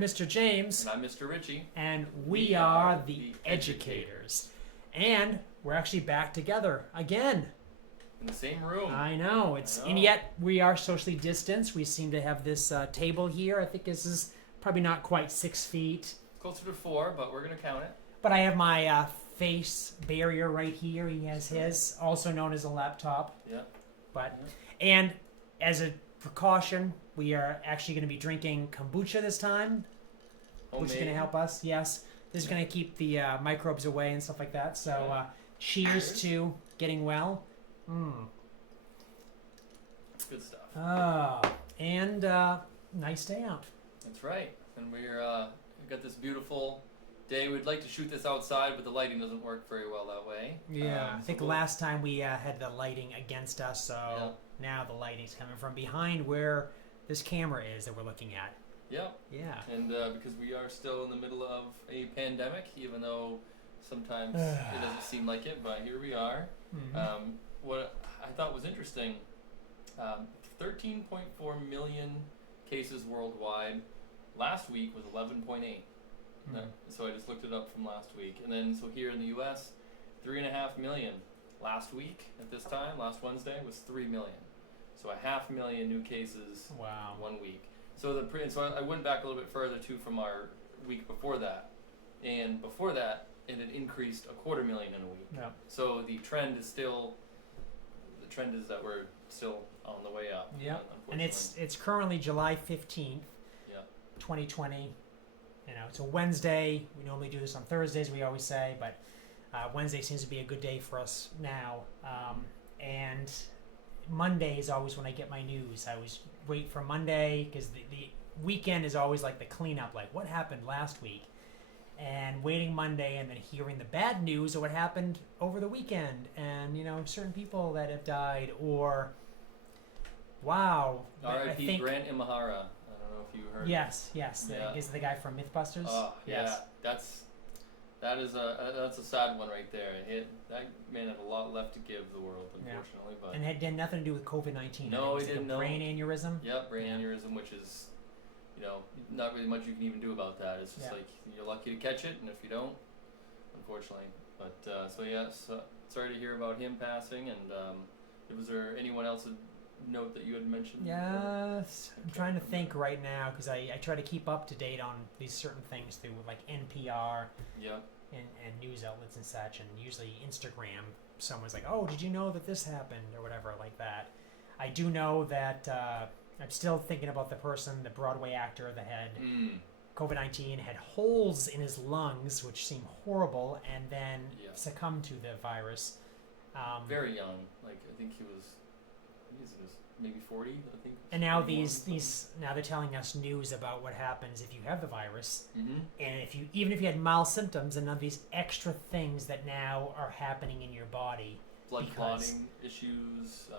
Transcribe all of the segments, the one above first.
I'm Mr. James. And I'm Mr. Ritchie. And we are the educators. And we're actually back together again. In the same room. I know. And yet we are socially distanced. We seem to have this table here. I think this is probably not quite 6 feet. Closer to 4, but we're going to count it. But I have my face barrier right here. He has his, also known as a laptop. Yeah. And as a precaution, we are actually going to be drinking kombucha this time, which is going to help us. Yes, this is going to keep the microbes away and stuff like that. So, cheers to getting well. Good stuff. And nice day out. That's right. And we've got this beautiful day. We'd like to shoot this outside, but the lighting doesn't work very well that way. Yeah, I think last time we had the lighting against us, so now the lighting's coming from behind where this camera is that we're looking at. Yeah. Yeah. And because we are still in the middle of a pandemic, even though sometimes it doesn't seem like it, but here we are. Mm-hmm. What I thought was interesting, 13.4 million cases worldwide. Last week was 11.8. So I just looked it up from last week. And then, so here in the U.S., 3.5 million. Last week, at this time, last Wednesday, was 3 million. So 500,000 new cases 1 week. So I went back a little bit further, too, from our week before that. And before that, it had increased 250,000 in a week. Yeah. So the trend is that we're still on the way up. Yeah. And it's currently July 15th, 2020. You know, it's a Wednesday. We normally do this on Thursdays, we always say, but Wednesday seems to be a good day for us now. And Monday is always when I get my news. I always wait for Monday because the weekend is always like the cleanup, like what happened last week. And waiting Monday and then hearing the bad news of what happened over the weekend. And, you know, certain people that have died or, wow. R.I.P. Grant Imahara. You heard Yes. Is the guy from MythBusters? Yes. That's a sad one right there. That man had a lot left to give the world, unfortunately. But and it had nothing to do with COVID-19. No, he didn't know. Brain aneurysm. Yep, brain aneurysm, which is, not really much you can even do about that. It's just like you're lucky to catch it, and if you don't, unfortunately. But sorry to hear about him passing. And was there anyone else note that you had mentioned? Yes, I'm trying to think right now because I try to keep up to date on these certain things through like NPR and news outlets and such, and usually Instagram. Someone's like, oh, did you know that this happened or whatever like that. I do know that I'm still thinking about the Broadway actor that had COVID-19, had holes in his lungs, which seem horrible, and then succumbed to the virus. Very young, like I think he was maybe 40, I think. And now now they're telling us news about what happens if you have the virus, and even if you had mild symptoms, and none of these extra things that now are happening in your body, blood clotting issues,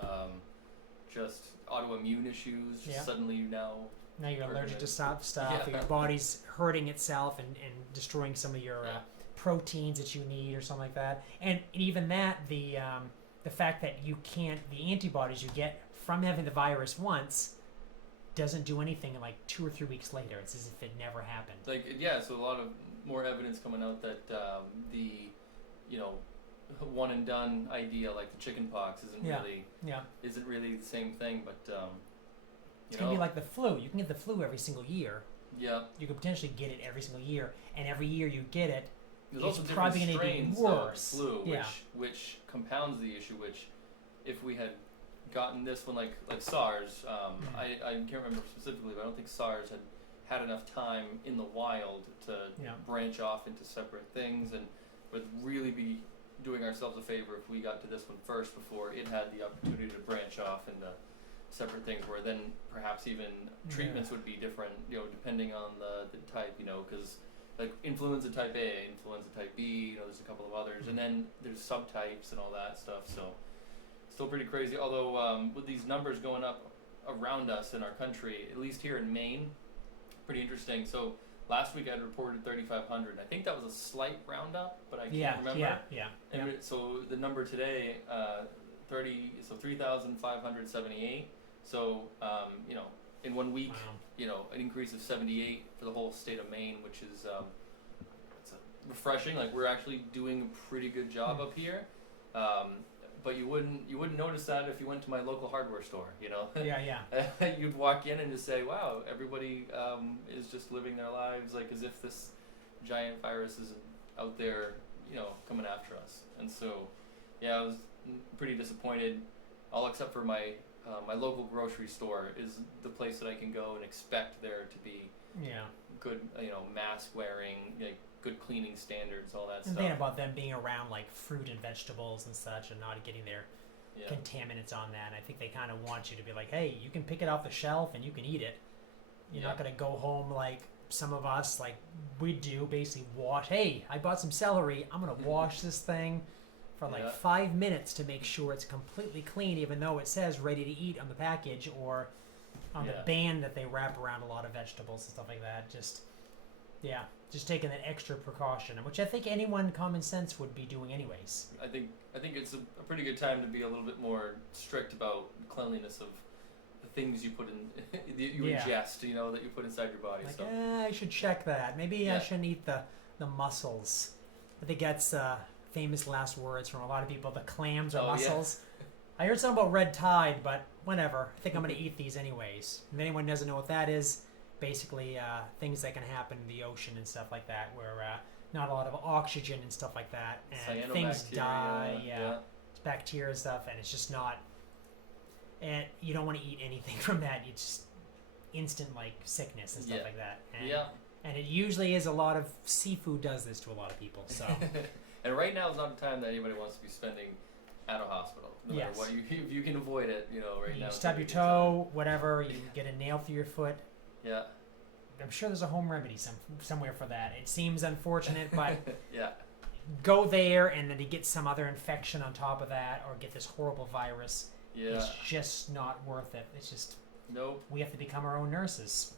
just autoimmune issues. Suddenly now you're allergic to stuff. Or your body's hurting itself and destroying some of your proteins that you need or something like that. And even that, the fact that the antibodies you get from having the virus once doesn't do anything like 2 or 3 weeks later. It's as if it never happened. So a lot of more evidence coming out that the one and done idea, like the chicken pox, isn't really the same thing. But it's gonna be like the flu. You can get the flu every single year. Yeah. You could potentially get it every single year, and every year you get it, there's it's probably going to be worse. Flu, which compounds the issue. Which, if we had gotten this one like SARS, I can't remember specifically, but I don't think SARS had enough time in the wild to branch off into separate things, and would really be doing ourselves a favor if we got to this one first before it had the opportunity to branch off into separate things, where then perhaps even treatments would be different, depending on the type, because like influenza type A, influenza type B, there's a couple of others, and then there's subtypes and all that stuff. So still pretty crazy. Although with these numbers going up around us in our country, at least here in Maine, pretty interesting. So last week I had reported 3,500. I think that was a slight roundup, but I can't remember. And so the number today, 3,578. So in 1 week, Wow. an increase of 78 for the whole state of Maine, which is it's refreshing. Like we're actually doing a pretty good job up here. But you wouldn't notice that if you went to my local hardware store. Yeah. You'd walk in and just say, "Wow, everybody is just living their lives like as if this giant virus isn't out there, coming after us." And so, yeah, I was pretty disappointed. All except for my local grocery store is the place that I can go and expect there to be good, mask wearing, like good cleaning standards, all that The stuff. thing about them being around like fruit and vegetables and such, and not getting their contaminants on that. And I think they kind of want you to be like, hey, you can pick it off the shelf and you can eat it. You're not gonna go home like some of us, like we do, basically wash. Hey, I bought some celery. I'm gonna wash this thing for like 5 minutes to make sure it's completely clean, even though it says ready to eat on the package or on the band that they wrap around a lot of vegetables and stuff like that. Just taking that extra precaution, which I think anyone common sense would be doing anyways. I think it's a pretty good time to be a little bit more strict about cleanliness of the things you put in, you ingest, that you put inside your body. Like, So I should check that. Maybe I shouldn't eat the mussels. I think that's famous last words from a lot of people. The clams or mussels. I heard something about red tide, but whatever. I think I'm going to eat these anyways. If anyone doesn't know what that is, basically things that can happen in the ocean and stuff like that, where not a lot of oxygen and stuff like that, and things die. It's bacteria and stuff, and it's just not. And you don't want to eat anything from that. You just instant like sickness and stuff like that. And it usually is a lot of seafood does this to a lot of people. So. And right now is not the time that anybody wants to be spending at a hospital. No matter what, if you can avoid it, right now. You stub your toe, whatever. You get a nail through your foot. Yeah. I'm sure there's a home remedy somewhere for that. It seems unfortunate, but yeah. Go there and then to get some other infection on top of that, or get this horrible virus. Yeah. It's just not worth it. It's just nope. We have to become our own nurses.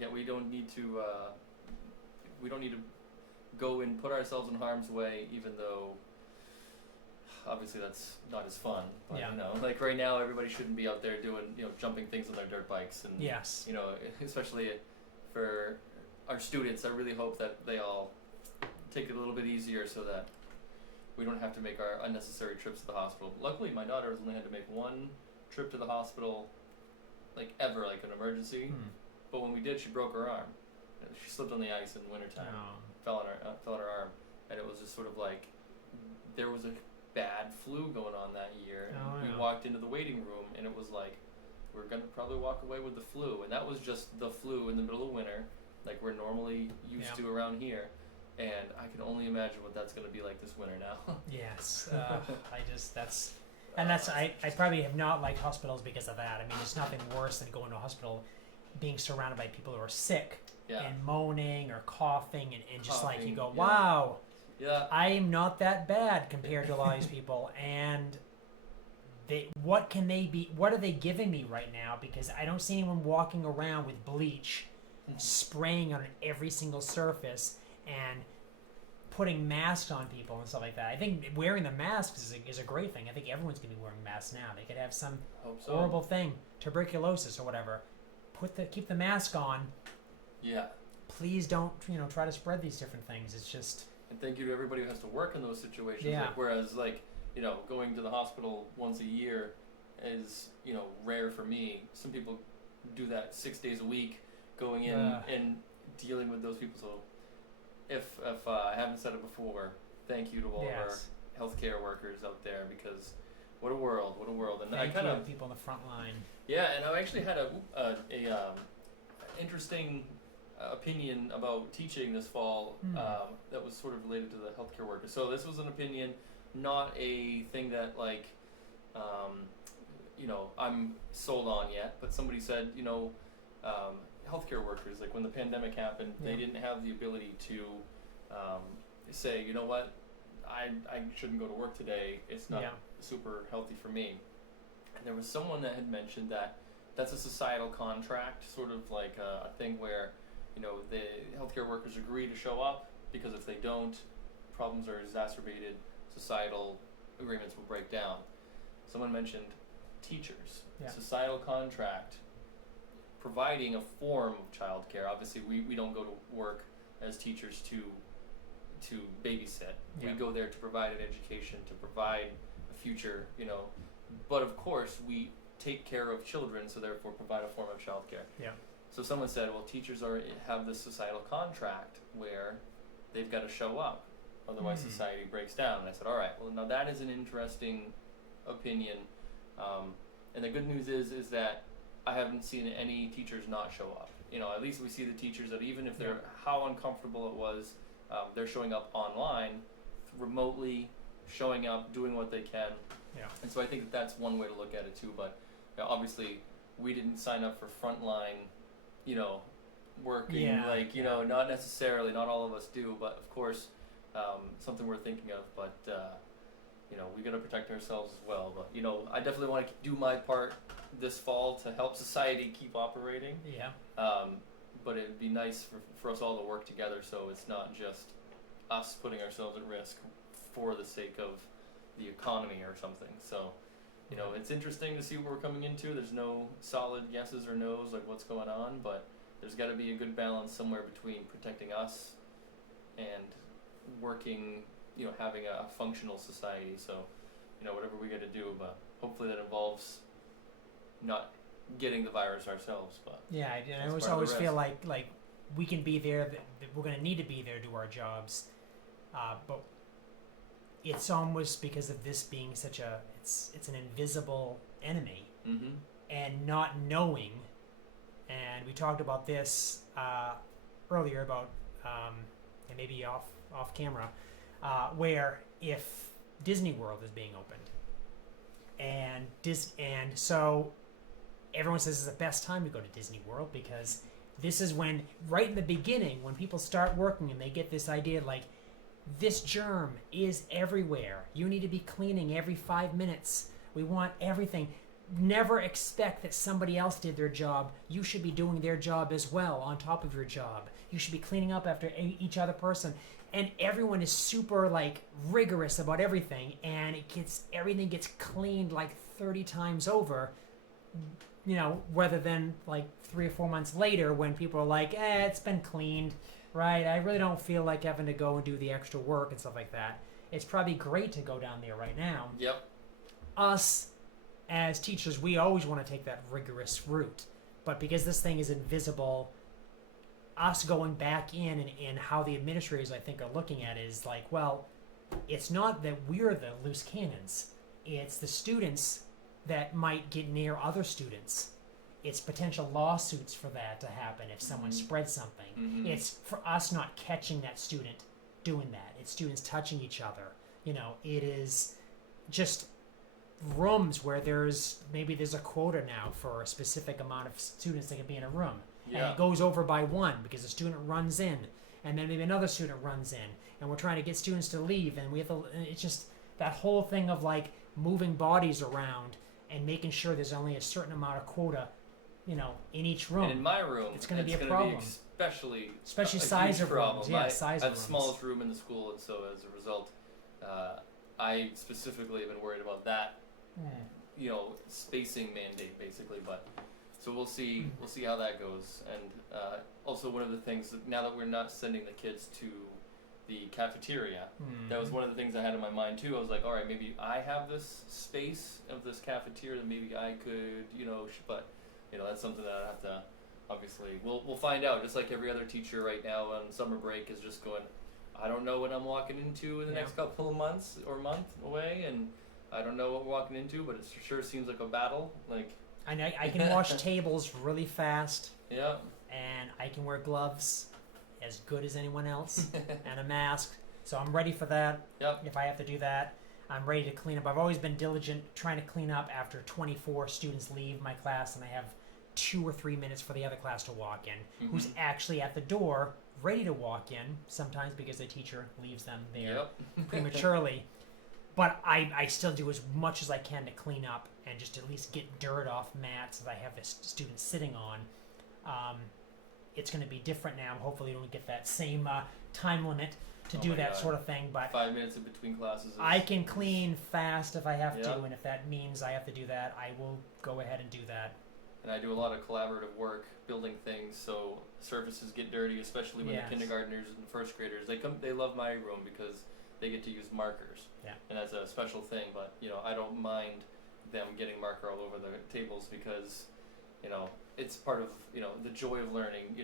Yeah, we don't need to. We don't need to go and put ourselves in harm's way, even though obviously that's not as fun. But like right now, everybody shouldn't be out there doing jumping things on their dirt bikes and especially for our students. I really hope that they all take it a little bit easier so that we don't have to make our unnecessary trips to the hospital. Luckily, my daughter has only had to make one trip to the hospital, like ever, like an emergency. But when we did, she broke her arm. She slipped on the ice in wintertime, fell on her arm, and it was just sort of like there was a bad flu going on that year. And we walked into the waiting room, and it was like we're gonna probably walk away with the flu, and that was just the flu in the middle of winter, like we're normally used to around here. And I can only imagine what that's going to be like this winter now. Yes, I probably have not liked hospitals because of that. I mean, there's nothing worse than going to a hospital, being surrounded by people who are sick and moaning or coughing, and just like you go, wow, I am not that bad compared to a lot of these people. And what are they giving me right now? Because I don't see anyone walking around with bleach, spraying on every single surface, and putting masks on people and stuff like that. I think wearing the masks is a great thing. I think everyone's going to be wearing masks now. They could have some horrible thing, tuberculosis or whatever. Keep the mask on. Yeah. Please don't try to spread these different things. It's just. And thank you to everybody who has to work in those situations. Yeah. Like, whereas going to the hospital once a year is rare for me. Some people do that 6 days a week, going in and dealing with those people. So. If I haven't said it before, thank you to all of our healthcare workers out there, because what a world. And thank I kind of people on the front line. Yeah, and I actually had a interesting opinion about teaching this fall that was sort of related to the healthcare workers. So this was an opinion, not a thing that I'm sold on yet, but somebody said healthcare workers, like when the pandemic happened, they didn't have the ability to say, you know what, I shouldn't go to work today. It's not super healthy for me. And there was someone that had mentioned that that's a societal contract, sort of like a thing where the healthcare workers agree to show up, because if they don't, problems are exacerbated, societal agreements will break down. Someone mentioned teachers, societal contract. providing a form of childcare. Obviously, we don't go to work as teachers to babysit. Yeah. We go there to provide an education, to provide a future, But of course, we take care of children, so therefore provide a form of childcare. Yeah. So someone said, well, teachers have this societal contract where they've got to show up, otherwise society breaks down. And I said, all right, well, now that is an interesting opinion. And the good news is that I haven't seen any teachers not show up. At least we see the teachers that even if they're how uncomfortable it was, they're showing up online, remotely, showing up, doing what they can. Yeah. And so I think that's one way to look at it too. But obviously, we didn't sign up for frontline, working. Not necessarily. Not all of us do. But of course, something we're thinking of. But we got to protect ourselves as well. But I definitely want to do my part this fall to help society keep operating. Yeah. But it'd be nice for us all to work together, so it's not just us putting ourselves at risk for the sake of the economy or something. So, it's interesting to see what we're coming into. There's no solid yeses or nos, like what's going on, but there's got to be a good balance somewhere between protecting us and working, having a functional society. So, whatever we got to do, but hopefully that involves not getting the virus ourselves. But yeah, I always feel like we can be there. That we're going to need to be there to do our jobs, but it's almost because of this being such it's an invisible enemy, and not knowing. And we talked about this earlier about and maybe off camera, where if Disney World is being opened, and so everyone says it's the best time to go to Disney World because this is when, right in the beginning, when people start working and they get this idea like, this germ is everywhere. You need to be cleaning every 5 minutes. We want everything. Never expect that somebody else did their job. You should be doing their job as well on top of your job. You should be cleaning up after each other person. And everyone is super rigorous about everything, and everything gets cleaned 30 times over. Rather than 3 or 4 months later when people are like, it's been cleaned, right? I really don't feel like having to go and do the extra work and stuff like that. It's probably great to go down there right now. Yep. Us, as teachers, we always want to take that rigorous route. But because this thing is invisible, us going back in and how the administrators, I think, are looking at it is it's not that we're the loose cannons. It's the students that might get near other students. It's potential lawsuits for that to happen if someone spreads something. It's for us not catching that student doing that. It's students touching each other. It is just rooms where there's a quota now for a specific amount of students that can be in a room. Yeah. And it goes over by one because a student runs in and then maybe another student runs in and we're trying to get students to leave and it's just that whole thing of moving bodies around and making sure there's only a certain amount of quota, in each room. And in my room, it's going to be a gonna problem. Especially size of problem. rooms. Yeah, size I of have the rooms. smallest room in the school, and so as a result, I specifically have been worried about that. Spacing mandate basically. But so we'll see. We'll see how that goes. And also one of the things that now that we're not sending the kids to the cafeteria, that was one of the things I had in my mind too. I was like, all right, maybe I have this space of this cafeteria that maybe I could, but that's something that I have to, obviously, we'll find out. Just like every other teacher right now on summer break is just going, I don't know what I'm walking into in the next couple of months or month away, and I don't know what we're walking into, but it sure seems like a battle. I can wash tables really fast. Yeah. And I can wear gloves as good as anyone else and a mask. So I'm ready for that. Yep. If I have to do that, I'm ready to clean up. I've always been diligent trying to clean up after 24 students leave my class and I have 2 or 3 minutes for the other class to walk in, who's actually at the door ready to walk in, sometimes because the teacher leaves them there prematurely. But I still do as much as I can to clean up and just at least get dirt off mats that I have the students sitting on. It's going to be different now. Hopefully, we don't get that same time limit to do that sort of thing. But 5 minutes in between classes. I can clean fast if I have to, and if that means I have to do that, I will go ahead and do that. and I do a lot of collaborative work building things, so surfaces get dirty, especially when Yes. the kindergartners and first graders, they love my room because they get to use markers. Yeah. And that's a special thing, but I don't mind them getting marker all over the tables because it's part of the joy of learning,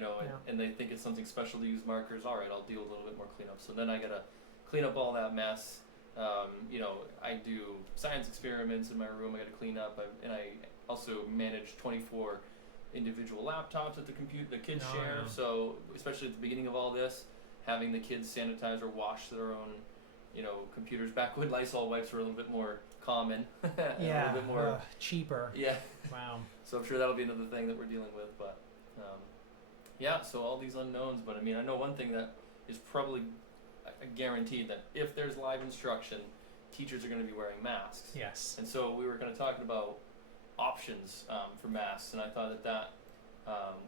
and they think it's something special to use markers. All right, I'll do a little bit more cleanup. So then I gotta clean up all that mess. I do science experiments in my room. I gotta clean up, and I also manage 24 individual laptops that the kids share. Yeah. So especially at the beginning of all this, having the kids sanitize or wash their own computers back when Lysol wipes were a little bit more common. A little bit more cheaper. Yeah. Wow. So I'm sure that'll be another thing that we're dealing with, but so all these unknowns. But I mean, I know one thing that is probably guaranteed, that if there's live instruction, teachers are going to be wearing masks. Yes. And so we were going to talk about options for masks, and I thought that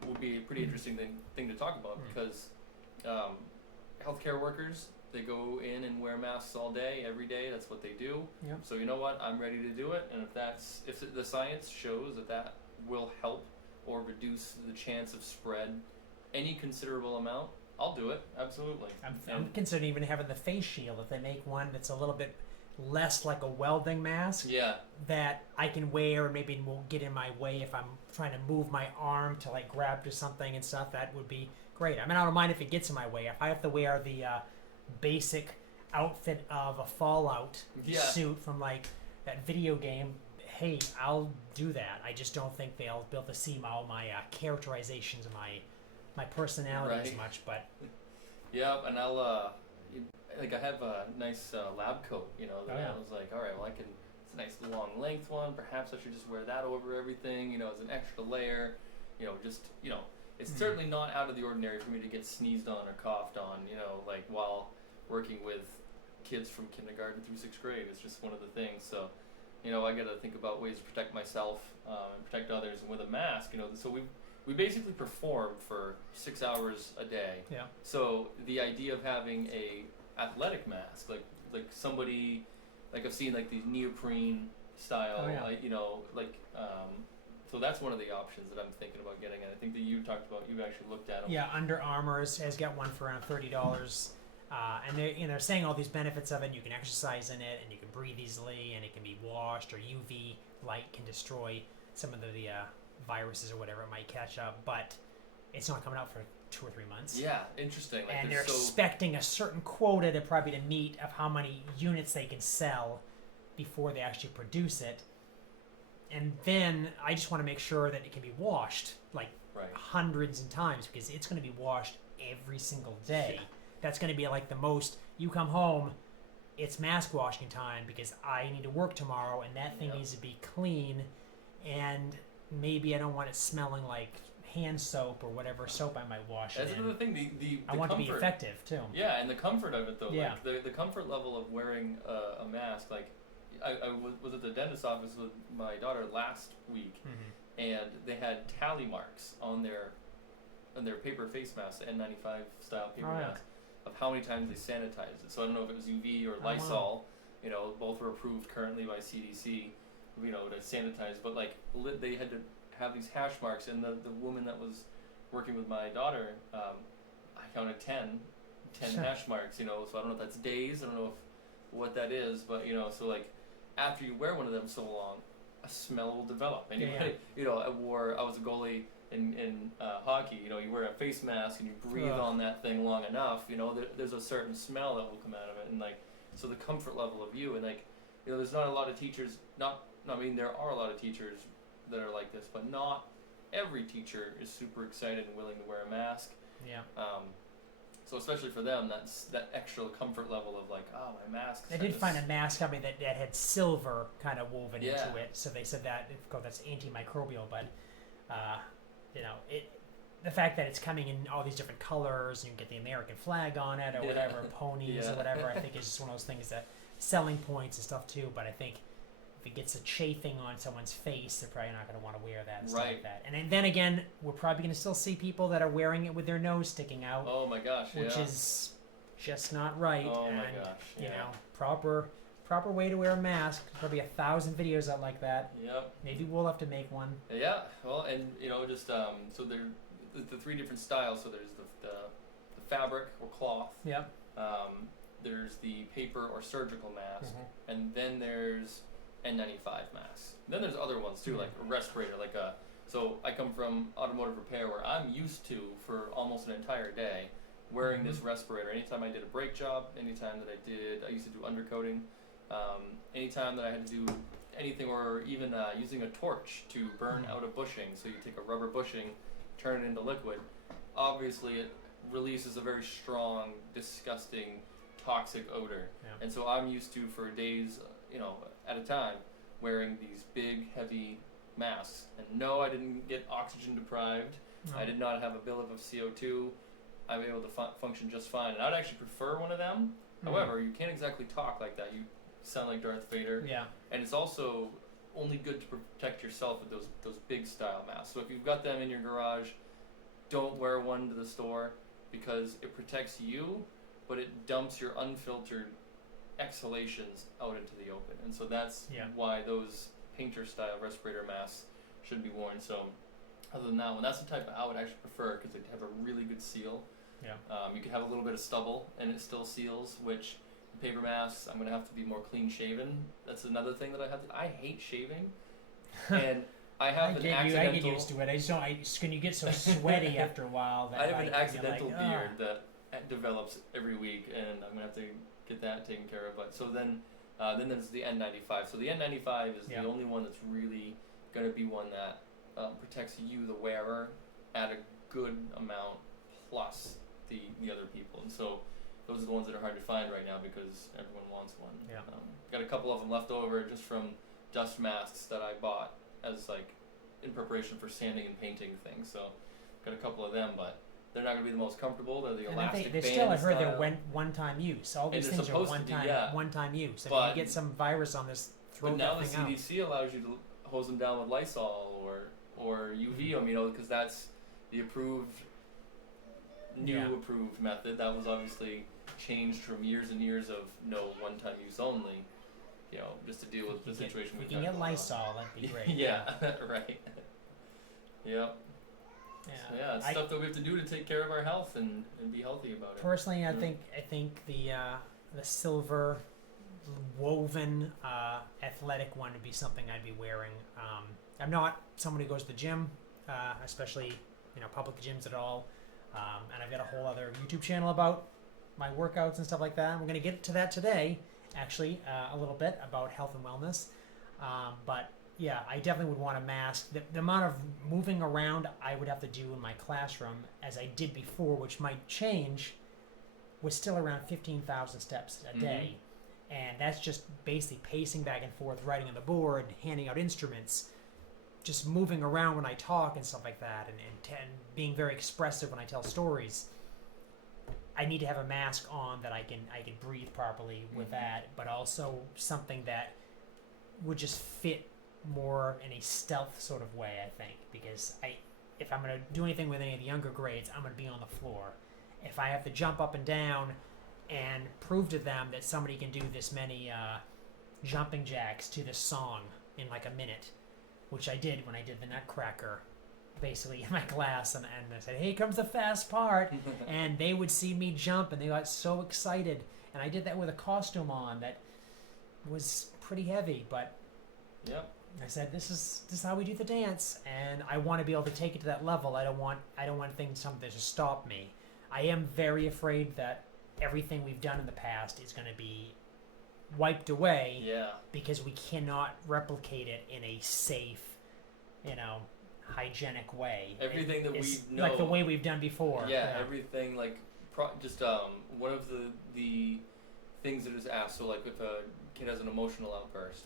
would be a pretty interesting thing to talk about because healthcare workers, they go in and wear masks all day, every day. That's what they do. Yep. So you know what? I'm ready to do it. And if the science shows that will help or reduce the chance of spread any considerable amount, I'll do it. Absolutely. I'm considering even having the face shield. If they make one that's a little bit less like a welding mask, that I can wear, maybe it won't get in my way if I'm trying to move my arm to like grab to something and stuff. That would be great. I mean, I don't mind if it gets in my way. If I have to wear the basic outfit of a Fallout suit from like that video game, hey, I'll do that. I just don't think they'll be able to see all my characterizations of my personality as much. But and I'll I have a nice lab coat, that I was like, all right, well, it's a nice long length one. Perhaps I should just wear that over everything, as an extra layer, it's certainly not out of the ordinary for me to get sneezed on or coughed on, like while working with kids from kindergarten through 6th grade. It's just one of the things. So, I got to think about ways to protect myself and protect others. And with a mask, so we basically perform for 6 hours a day. Yeah. So the idea of having a athletic mask, like somebody, like I've seen like these neoprene style, so that's one of the options that I'm thinking about getting. And I think that you talked about, you actually looked at them. Yeah, Under Armour has got one for around $30. And they're saying all these benefits of it. You can exercise in it, and you can breathe easily, and it can be washed, or UV light can destroy some of the viruses or whatever it might catch up. But it's not coming out for 2 or 3 months. Yeah, interesting. Like and they're expecting a certain quota to meet of how many units they can sell before they actually produce it. And then I just want to make sure that it can be washed like hundreds of times, because it's going to be washed every single day. Yeah. That's going to be like the most. You come home, it's mask washing time because I need to work tomorrow, and that thing needs to be clean. And maybe I don't want it smelling like hand soap or whatever soap I might wash it in. That's another thing. The I want comfort, to be effective too. Yeah, and the comfort of it though. Yeah. Like the comfort level of wearing a mask. Like I was at the dentist's office with my daughter last week, and they had tally marks on their paper face masks, N95 style paper masks, of how many times they sanitized it. So I don't know if it was UV or Lysol. Both were approved currently by CDC. To sanitize, but like they had to have these hash marks, and the woman that was working with my daughter, I counted 10 hash marks, so I don't know if that's days, I don't know what that is, but so like after you wear one of them so long, a smell will develop. And I was a goalie in hockey, you wear a face mask and you breathe on that thing long enough, there's a certain smell that will come out of it, and like, so the comfort level of you, and like, there's not a lot of teachers, there are a lot of teachers that are like this, but not every teacher is super excited and willing to wear a mask. Yeah. So especially for them, that's that extra comfort level of like, my mask. I did find a mask company that had silver kind of woven into it, so they said that, of course, that's antimicrobial, but the fact that it's coming in all these different colors, and you can get the American flag on it or whatever, ponies or whatever, I think is just one of those things that selling points and stuff too. But I think if it gets a chafing on someone's face, they're probably not going to want to wear that and stuff like that. And then again, we're probably going to still see people that are wearing it with their nose sticking out. Oh my gosh, which is just not right. Oh and, my gosh, you know, proper proper way to wear a mask. There's probably 1,000 videos out like that. Yep. Maybe we'll have to make one. Yeah. Well, and just so there the three different styles. So there's the fabric or cloth. Yep. There's the paper or surgical mask, and then there's N95 masks. Then there's other ones too, like a respirator, so I come from automotive repair where I'm used to, for almost an entire day, wearing this respirator. Anytime I did a brake job, anytime that I used to do undercoating, anytime that I had to do anything, or even using a torch to burn out a bushing. So you take a rubber bushing, turn it into liquid. Obviously it releases a very strong, disgusting, toxic odor. Yeah. And so I'm used to, for days, at a time, wearing these big, heavy masks. And no, I didn't get oxygen deprived. No. I did not have a buildup of CO2. I'm able to function just fine. And I'd actually prefer one of them. However, you can't exactly talk like that. You sound like Darth Vader. Yeah. And it's also only good to protect yourself with those big style masks. So if you've got them in your garage, don't wear one to the store, because it protects you, but it dumps your unfiltered exhalations out into the open. And so that's why those painter style respirator masks should be worn. So other than that one, that's the type I would actually prefer, because they have a really good seal. Yeah. You can have a little bit of stubble and it still seals, which paper masks, I'm going to have to be more clean shaven. That's another thing that I hate shaving. And I have I get used to it. I just don't. Can you get so sweaty after a while? That I have an accidental like, beard that develops every week, and I'm gonna have to get that taken care of. But so then there's the N95. So the N95 is the only one that's really gonna be one that protects you, the wearer, at a good amount, plus the other people. And so those are the ones that are hard to find right now, because everyone wants one. Yeah. Got a couple of them left over just from dust masks that I bought as in preparation for sanding and painting things. So got a couple of them, but they're not going to be the most comfortable. They're the elastic band still, I heard style. they're one-time use. All these things are one-time use. If you get some virus on this, throw that thing out. But now the CDC allows you to hose them down with Lysol or UV them, because that's the approved method. That was obviously changed from years and years of no one-time use only. Just to deal with the situation we've had. You can get Lysol, that'd be great. Yeah, right. Yep. Yeah. So it's stuff that we have to do to take care of our health and be healthy about it. Personally, I think the silver woven athletic one would be something I'd be wearing. I'm not someone who goes to the gym, especially public gyms at all, and I've got a whole other YouTube channel about my workouts and stuff like that. We're going to get to that today, actually, a little bit about health and wellness. But yeah, I definitely would want a mask. The amount of moving around I would have to do in my classroom, as I did before, which might change, was still around 15,000 steps a day. And that's just basically pacing back and forth, writing on the board, handing out instruments, just moving around when I talk and stuff like that, and being very expressive when I tell stories. I need to have a mask on that I can breathe properly with that, but also something that would just fit more in a stealth sort of way, I think, because if I'm going to do anything with any of the younger grades, I'm going to be on the floor. If I have to jump up and down and prove to them that somebody can do this many jumping jacks to this song in like a minute, which I did when I did the Nutcracker, basically, in my class, and I said, "Hey, comes the fast part," and they would see me jump, and they got so excited, and I did that with a costume on that was pretty heavy, but yep. I said, this is how we do the dance, and I want to be able to take it to that level. I don't want something to stop me. I am very afraid that everything we've done in the past is going to be wiped away, because we cannot replicate it in a safe, hygienic way. Everything that we know, like the way we've done before. Everything one of the things that is asked. So like if a kid has an emotional outburst,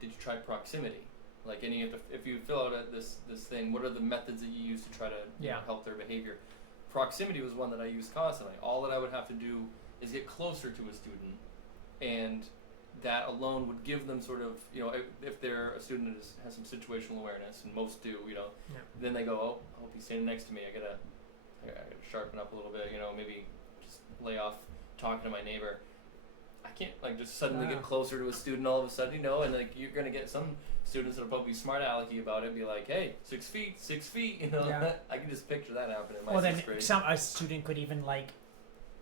did you try proximity? Like if you fill out this thing, what are the methods that you use to try to help their behavior? Proximity was one that I used constantly. All that I would have to do is get closer to a student, and that alone would give them sort of, if they're a student that has some situational awareness, and most do, then they go, oh, I hope he's standing next to me. I gotta sharpen up a little bit, maybe just lay off talking to my neighbor. I can't like just suddenly get closer to a student all of a sudden, you know, and like you're gonna get some students that'll probably be smart alecky about it, and be like, hey, 6 feet, you know. Yeah. I can just picture that happening in my sixth grade. A student could even like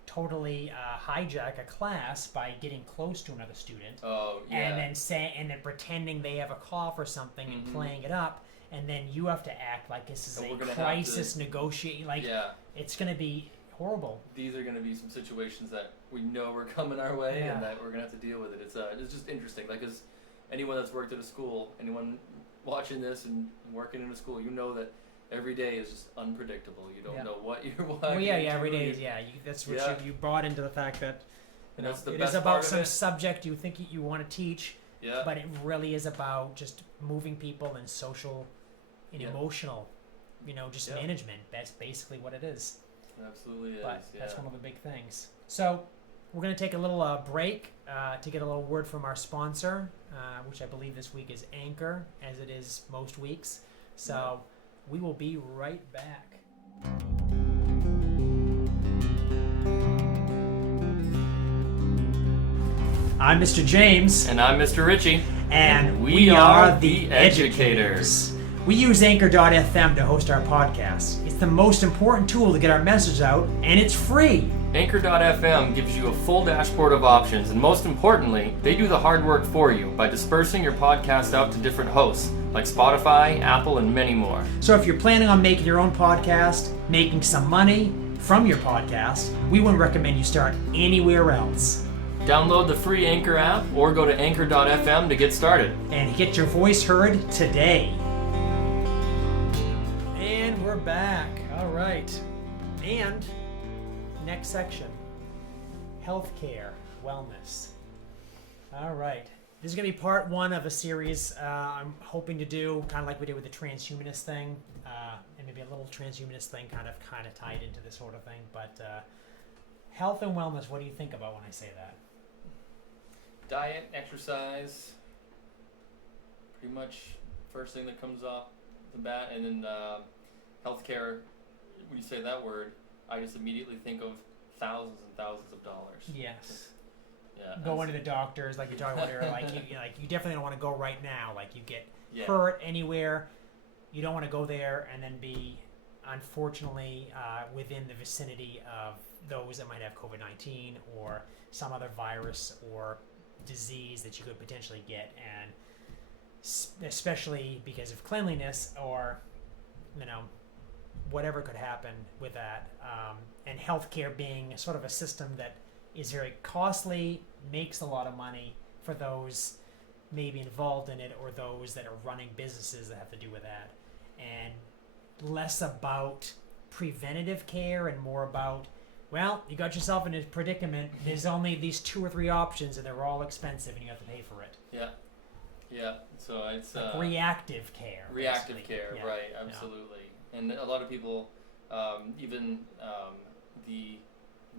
totally hijack a class by getting close to another student. Oh, yeah. And then pretending they have a cough or something and playing it up, and then you have to act like this is a crisis negotiating. Like, it's going to be horrible. These are going to be some situations that we know are coming our way, and that we're going to have to deal with it. It's just interesting, like, because anyone that's worked at a school, anyone watching this and working in a school, you know that every day is just unpredictable. You don't know what you're walking into. Every day is, that's what you brought into the fact that and that's the it best is about part some of it. subject you think you want to teach, but it really is about just moving people and social and emotional, just management. That's basically what it is. It absolutely is. But that's one of the big things. So we're going to take a little break to get a little word from our sponsor, which I believe this week is Anchor, as it is most weeks. So we will be right back. I'm Mr. James. And I'm Mr. Richie. And we are the Educators. We use Anchor.fm to host our podcast. It's the most important tool to get our message out, and it's free. Anchor.fm gives you a full dashboard of options, and most importantly, they do the hard work for you by dispersing your podcast out to different hosts, like Spotify, Apple, and many more. So if you're planning on making your own podcast, making some money from your podcast, we wouldn't recommend you start anywhere else. Download the free Anchor app or go to Anchor.fm to get started. And get your voice heard today. And we're back. All right. And next section, healthcare, wellness. All right. This is going to be part one of a series I'm hoping to do, kind of like we did with the transhumanist thing, and maybe a little transhumanist thing kind of tied into this sort of thing. But health and wellness, what do you think about when I say that? Diet, exercise, pretty much first thing that comes off the bat, and then healthcare. When you say that word, I just immediately think of thousands and thousands of dollars. Yes. Yeah. Going to the doctors, like you're talking about earlier, you definitely don't want to go right now. Like you get hurt anywhere, you don't want to go there and then be, unfortunately, within the vicinity of those that might have COVID-19 or some other virus or disease that you could potentially get, and especially because of cleanliness or whatever could happen with that, and healthcare being sort of a system that is very costly, makes a lot of money for those maybe involved in it or those that are running businesses that have to do with that, and less about preventative care and more about, well, you got yourself in a predicament, there's only these 2 or 3 options and they're all expensive and you have to pay for it. Yeah, so it's like reactive care. Reactive care, yeah. Right, absolutely. Yeah. And a lot of people, even the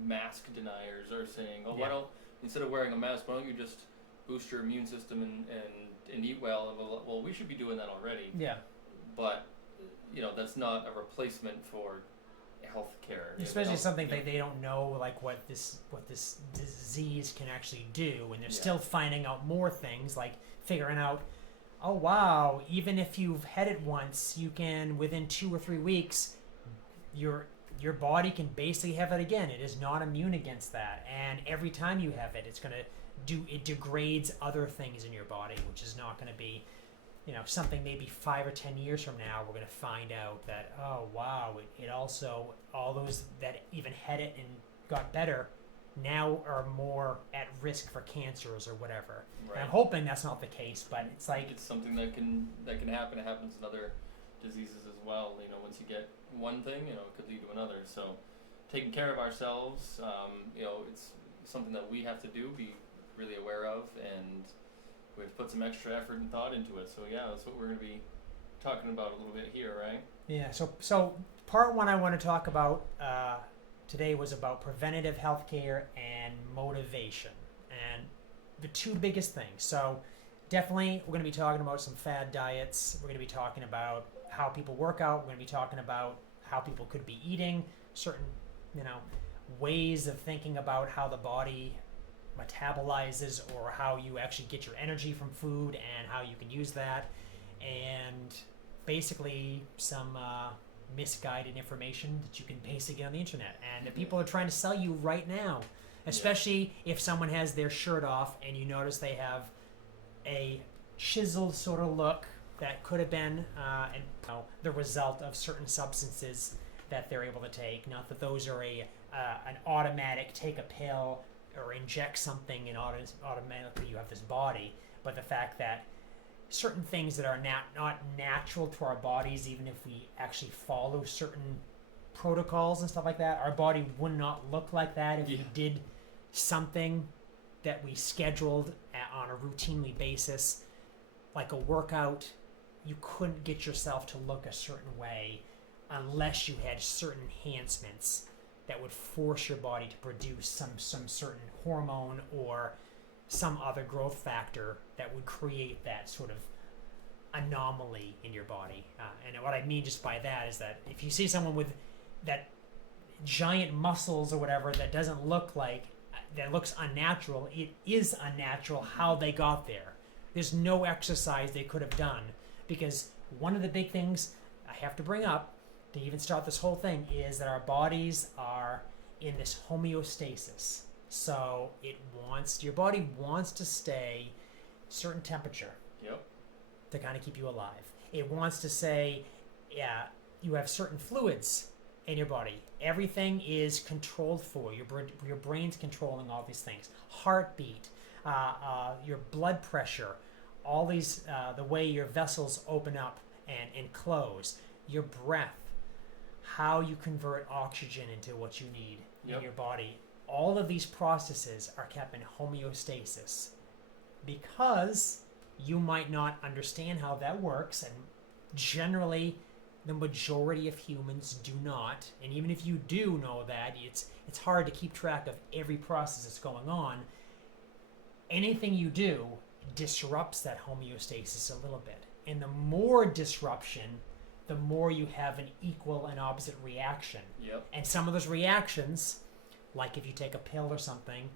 mask deniers are saying, why don't, instead of wearing a mask, why don't you just boost your immune system and eat well? Well, we should be doing that already. Yeah. But, that's not a replacement for health care. Especially something that they don't know, like what this disease can actually do, and they're still finding out more things, like figuring out, oh wow, even if you've had it once, you can within 2 or 3 weeks, your body can basically have it again. It is not immune against that, and every time you have it, it degrades other things in your body, which is not going to be, something maybe 5 or 10 years from now, we're going to find out that, oh wow, it also, all those that even had it and got better now are more at risk for cancers or whatever. Right. And I'm hoping that's not the case, but it's like, it's something that can happen. It happens in other diseases as well. Once you get one thing, it could lead to another. So taking care of ourselves, it's something that we have to do, be really aware of, and we have to put some extra effort and thought into it. So that's what we're going to be talking about a little bit here, right? Yeah. So part one I want to talk about today was about preventative healthcare and motivation, and the 2 biggest things. So definitely we're going to be talking about some fad diets. We're going to be talking about how people work out. We're going to be talking about how people could be eating, certain ways of thinking about how the body metabolizes or how you actually get your energy from food and how you can use that, and basically some misguided information that you can basically get on the internet. And Mm-hmm. people are trying to sell you right now, especially if someone has their shirt off and you notice they have a chiseled sort of look that could have been the result of certain substances that they're able to take. Not that those are an automatic take a pill or inject something and automatically you have this body, but the fact that certain things that are not natural to our bodies, even if we actually follow certain protocols and stuff like that, our body would not look like that if we did something that we scheduled on a routinely basis, like a workout. You couldn't get yourself to look a certain way unless you had certain enhancements that would force your body to produce some certain hormone or some other growth factor that would create that sort of anomaly in your body. And what I mean just by that is that if you see someone with that giant muscles or whatever that doesn't look like, that looks unnatural, it is unnatural how they got there. There's no exercise they could have done, because one of the big things I have to bring up to even start this whole thing is that our bodies are in this homeostasis. So your body wants to stay certain temperature. Yep. To kind of keep you alive. It wants to say, you have certain fluids in your body. Everything is controlled for. Your brain's controlling all these things. Heartbeat, your blood pressure, all these, the way your vessels open up and close, your breath, how you convert oxygen into what you need in your body. All of these processes are kept in homeostasis because you might not understand how that works, and generally the majority of humans do not. And even if you do know that, it's hard to keep track of every process that's going on. Anything you do disrupts that homeostasis a little bit. And the more disruption, the more you have an equal and opposite reaction. Yep. And some of those reactions, like if you take a pill or something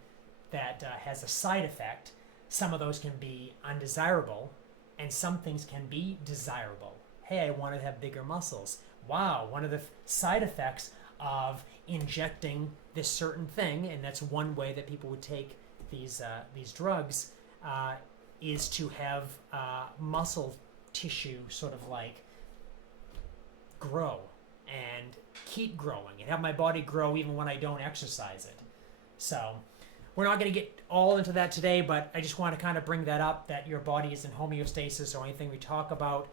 that has a side effect, some of those can be undesirable, and some things can be desirable. Hey, I want to have bigger muscles. Wow, one of the side effects of injecting this certain thing, and that's one way that people would take these drugs, is to have muscle tissue sort of like grow and keep growing, and have my body grow even when I don't exercise it. So we're not going to get all into that today, but I just want to kind of bring that up, that your body is in homeostasis. Or anything we talk about,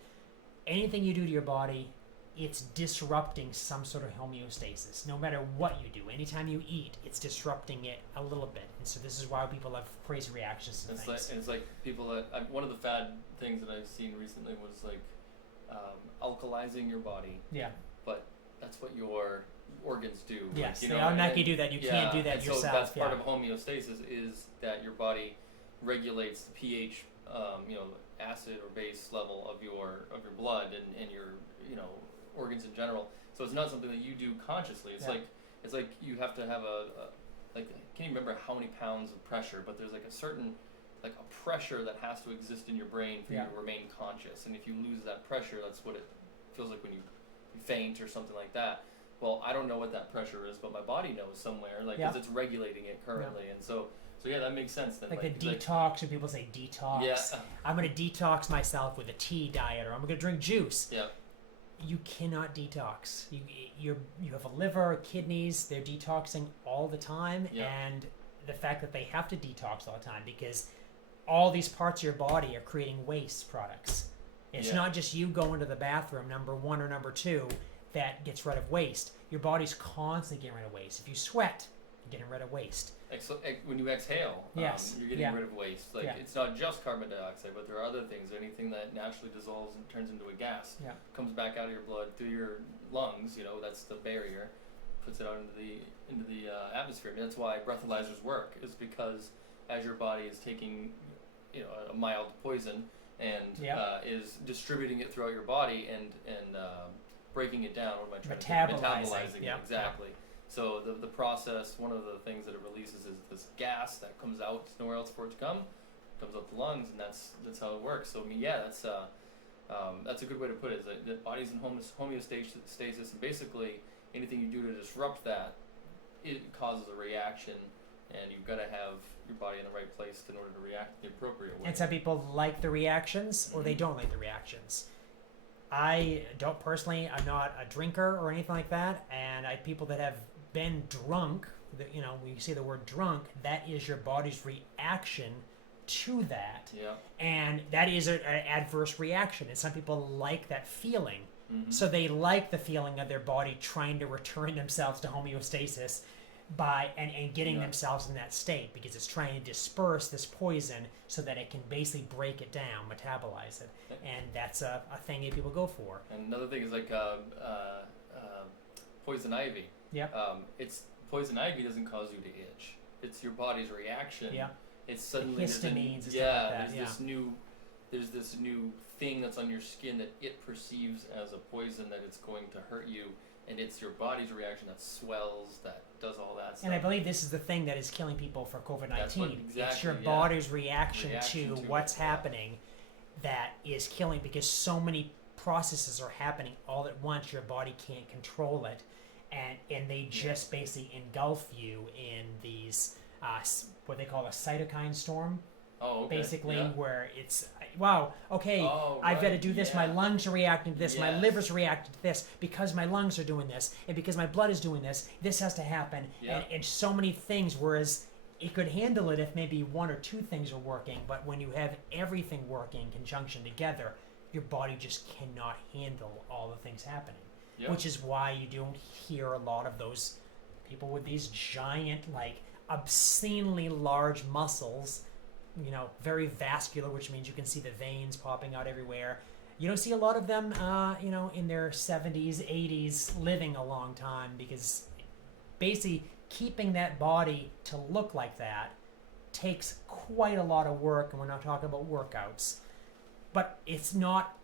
anything you do to your body, it's disrupting some sort of homeostasis. No matter what you do, anytime you eat, it's disrupting it a little bit. And so this is why people have crazy reactions to things. It's like people that, one of the fad things that I've seen recently was like alkalizing your body. Yeah. But that's what your organs do. Yes, like, they automatically do that. You can't do that and yourself. So that's part of homeostasis, is that your body regulates the pH, acid or base level of your blood and your organs in general. So it's not something that you do consciously. It's like you have to have I can't even remember how many pounds of pressure, but there's like a certain a pressure that has to exist in your brain for you to remain conscious. And if you lose that pressure, that's what it feels like when you faint or something like that. Well, I don't know what that pressure is, but my body knows somewhere, because it's regulating it currently. And so yeah, that makes sense then. Like a detox, when people say detox. Yeah. I'm going to detox myself with a tea diet, or I'm going to drink juice. Yeah. You cannot detox. You have a liver, kidneys, they're detoxing all the time. Yeah. And the fact that they have to detox all the time, because all these parts of your body are creating waste products. It's not just you going to the bathroom, number one or number two, that gets rid of waste. Your body's constantly getting rid of waste. If you sweat, you're getting rid of waste. When you exhale, you're getting rid of waste. It's not just carbon dioxide, but there are other things. Anything that naturally dissolves and turns into a gas comes back out of your blood through your lungs. That's the barrier, puts it out into the atmosphere. And that's why breathalyzers work, is because as your body is taking a mild poison and is distributing it throughout your body and breaking it down. What am I trying to say? Metabolizing it, exactly. So the process, one of the things that it releases is this gas that comes out. There's nowhere else for it to come. It comes out the lungs, and that's how it works. So I mean, yeah, that's a good way to put it. Is that the body's in homeostasis, and basically anything you do to disrupt that, it causes a reaction, and you've got to have your body in the right place in order to react the appropriate way. And some people like the reactions, or they don't like the reactions. I don't personally. I'm not a drinker or anything like that, and I people that have been drunk. You know, when you say the word drunk, that is your body's reaction to that, and that is an adverse reaction. And some people like that feeling, so they like the feeling of their body trying to return themselves to homeostasis by and getting themselves in that state, because it's trying to disperse this poison so that it can basically break it down, metabolize it, and that's a thing that people go for. And another thing is like poison ivy. It's poison ivy doesn't cause you to itch. It's your body's reaction. It's suddenly histamines. There's this new thing that's on your skin that it perceives as a poison, that it's going to hurt you, and it's your body's reaction that swells, that does all that stuff. And I believe this is the thing that is killing people for COVID-19. It's your yeah. body's reaction to what's happening that is killing, because so many processes are happening all at once. Your body can't control it, and they just basically engulf you in these what they call a cytokine storm. Oh, okay. Basically, yeah. where it's I've got to do this. My lungs are reacting to this. Yes. My liver's reacting to this because my lungs are doing this, and because my blood is doing this. This has to happen, Yeah. and so many things. Whereas it could handle it if maybe one or two things are working, but when you have everything working in conjunction together, your body just cannot handle all the things happening. Yeah. Which is why you don't hear a lot of those people with these giant, like obscenely large muscles, you know, very vascular, which means you can see the veins popping out everywhere. You don't see a lot of them, you know, in their 70s, 80s, living a long time, because basically keeping that body to look like that takes quite a lot of work, and we're not talking about workouts. But it's not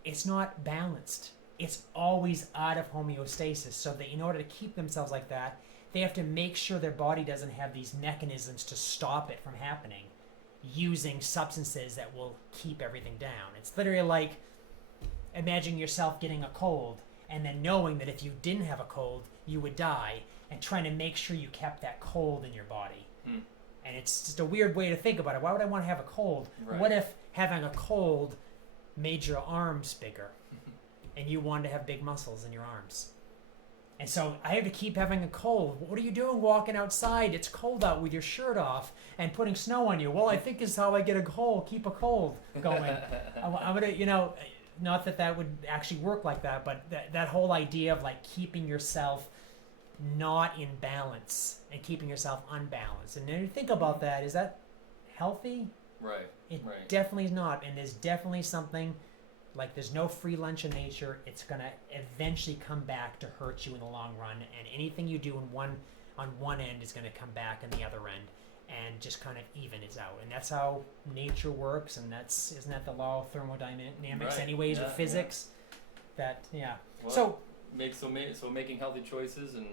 balanced. It's always out of homeostasis, so that in order to keep themselves like that, they have to make sure their body doesn't have these mechanisms to stop it from happening, using substances that will keep everything down. It's literally like imagine yourself getting a cold and then knowing that if you didn't have a cold, you would die, and trying to make sure you kept that cold in your body. And it's just a weird way to think about it. Why would I want to have a cold? Right. What if having a cold made your arms bigger and you wanted to have big muscles in your arms? And so I have to keep having a cold. What are you doing walking outside? It's cold out with your shirt off and putting snow on you. Well, I think this is how I get a cold, keep a cold going. I'm going to, you know, not that that would actually work like that, but that whole idea of like keeping yourself not in balance and keeping yourself unbalanced. And then you think about that, is that healthy? Right. It definitely is not. And there's definitely something, like there's no free lunch in nature. It's going to eventually come back to hurt you in the long run. And anything you do on one end is going to come back on the other end and just kind of even it out. And that's how nature works. And isn't that the law of thermodynamics anyways with physics? That, Well, so making healthy choices and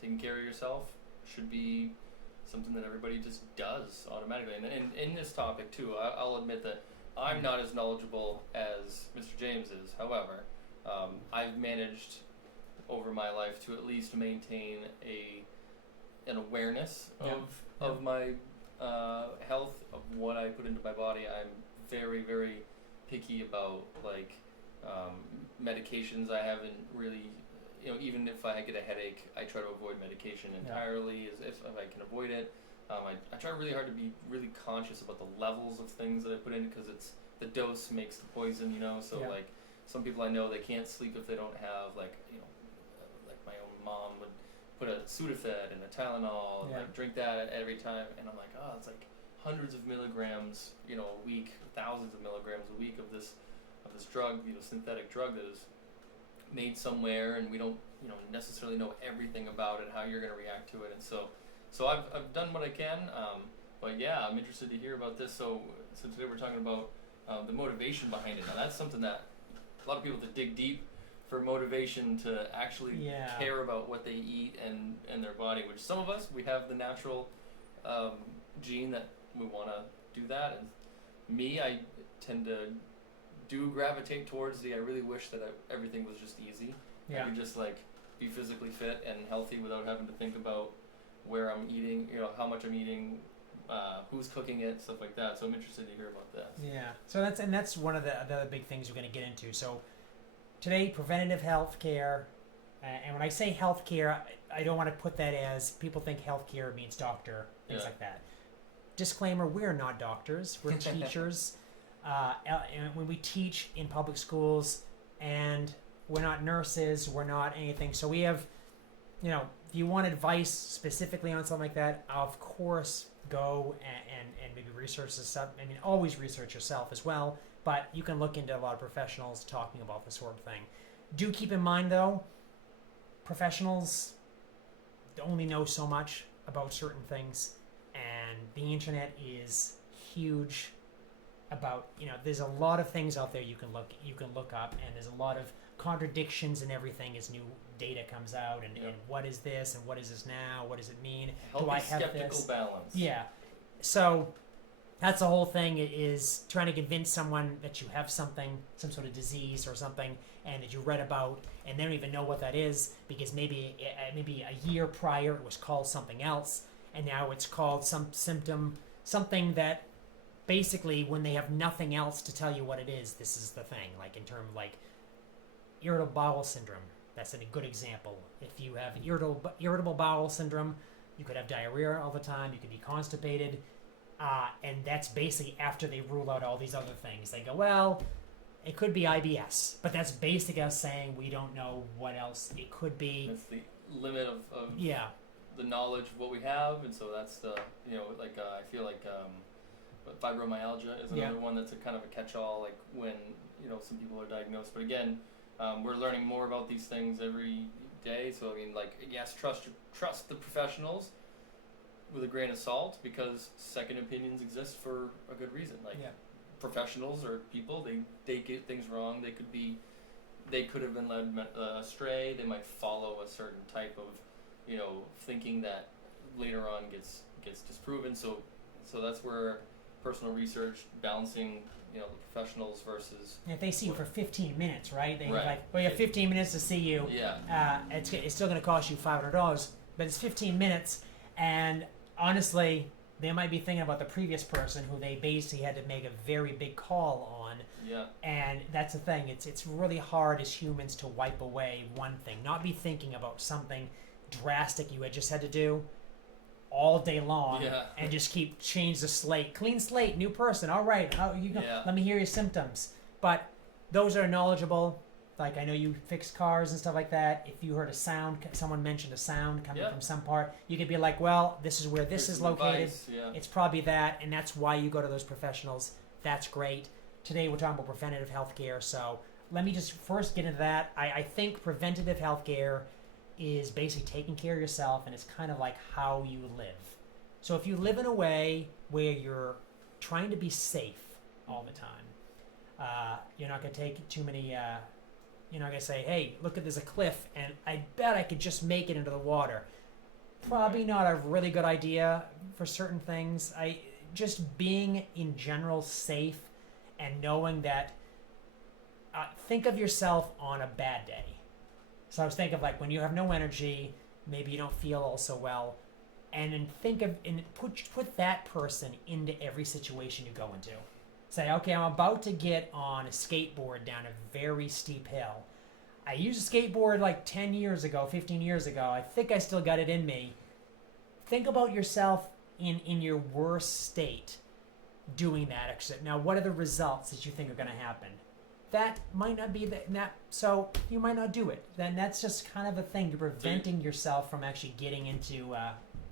taking care of yourself should be something that everybody just does automatically. And in this topic too, I'll admit that I'm not as knowledgeable as Mr. James is. However, I've managed over my life to at least maintain an awareness of my health, of what I put into my body. I'm very, very picky about like medications. I haven't really, even if I get a headache, I try to avoid medication entirely if I can avoid it. I try really hard to be really conscious about the levels of things that I put in, because it's the dose makes the poison, So like some people I know, they can't sleep if they don't have like my own mom would put a Sudafed and a Tylenol, and like drink that every time, and I'm like, oh, it's like hundreds of milligrams, a week, thousands of milligrams a week of this drug, synthetic drug that is made somewhere, and we don't, necessarily know everything about it, how you're going to react to it, and so I've done what I can, but yeah, I'm interested to hear about this. So today we're talking about the motivation behind it. Now that's something that a lot of people that dig deep for motivation to actually Yeah. care about what they eat and their body. Which some of us, we have the natural gene that we want to do that, and me, I tend to gravitate towards I really wish that everything was just easy. Yeah. I could just like be physically fit and healthy without having to think about where I'm eating, how much I'm eating, who's cooking it, stuff like that. So I'm interested to hear about that. Yeah. So that's one of the other big things we're going to get into. So today, preventative health care, and when I say health care, I don't want to put that as people think health care means doctor, things like that. Disclaimer: we're not doctors. We're teachers. And when we teach in public schools, and we're not nurses, we're not anything. So we have, if you want advice specifically on something like that, of course, go and maybe research this stuff. I mean, always research yourself as well, but you can look into a lot of professionals talking about this sort of thing. Do keep in mind, though, professionals only know so much about certain things, and the internet is huge. About there's a lot of things out there you can look up, and there's a lot of contradictions and everything as new data comes out, and what is this and what is this now? What does it mean? Healthy Do I have skeptical this? balance. Yeah. So that's the whole thing, is trying to convince someone that you have something, some sort of disease or something, and that you read about, and they don't even know what that is, because maybe a year prior it was called something else, and now it's called some symptom, something that basically, when they have nothing else to tell you what it is, this is the thing. Like in terms of like irritable bowel syndrome, that's a good example. If you have irritable bowel syndrome, you could have diarrhea all the time. You could be constipated, and that's basically after they rule out all these other things. They go, well, it could be IBS, but that's basically us saying we don't know what else it could be. That's the limit of the knowledge of what we have, and so that's the I feel like. But fibromyalgia is another one that's a kind of a catch-all, like when some people are diagnosed. But again, we're learning more about these things every day. So I mean, like, yes, trust the professionals with a grain of salt, because second opinions exist for a good reason. Like professionals are people; they get things wrong. They could have been led astray. They might follow a certain type of thinking that later on gets disproven. So that's where personal research, balancing, the professionals versus. If they see you for 15 minutes, right? They Right. like, well, you have 15 minutes to see you. Yeah. It's still going to cost you $500, but it's 15 minutes, and honestly, they might be thinking about the previous person who they basically had to make a very big call on. Yeah. And that's the thing. It's really hard as humans to wipe away one thing, not be thinking about something drastic you had just had to do all day long, and just change the slate, clean slate, new person. All right, how you go? Let me hear your symptoms. But those are knowledgeable. Like, I know you fix cars and stuff like that. If you heard a sound, someone mentioned a sound coming from some part, you could be like, well, this is where this is located. It's probably that, and that's why you go to those professionals. That's great. Today we're talking about preventative healthcare, so let me just first get into that. I think preventative healthcare is basically taking care of yourself, and it's kind of like how you live. So if you live in a way where you're trying to be safe all the time, you're not going to take too many, you're not going to say, hey, look, there's a cliff, and I bet I could just make it into the water. Probably not a really good idea for certain things. Just being in general safe, and knowing that, think of yourself on a bad day. So I was thinking of, like, when you have no energy, maybe you don't feel all so well, and then put that person into every situation you go into. Say, okay, I'm about to get on a skateboard down a very steep hill. I used a skateboard like 10 years ago, 15 years ago. I think I still got it in me. Think about yourself in your worst state doing that. Now, what are the results that you think are going to happen? That might not be so you might not do it. Then that's just kind of a thing. You're preventing yourself from actually getting into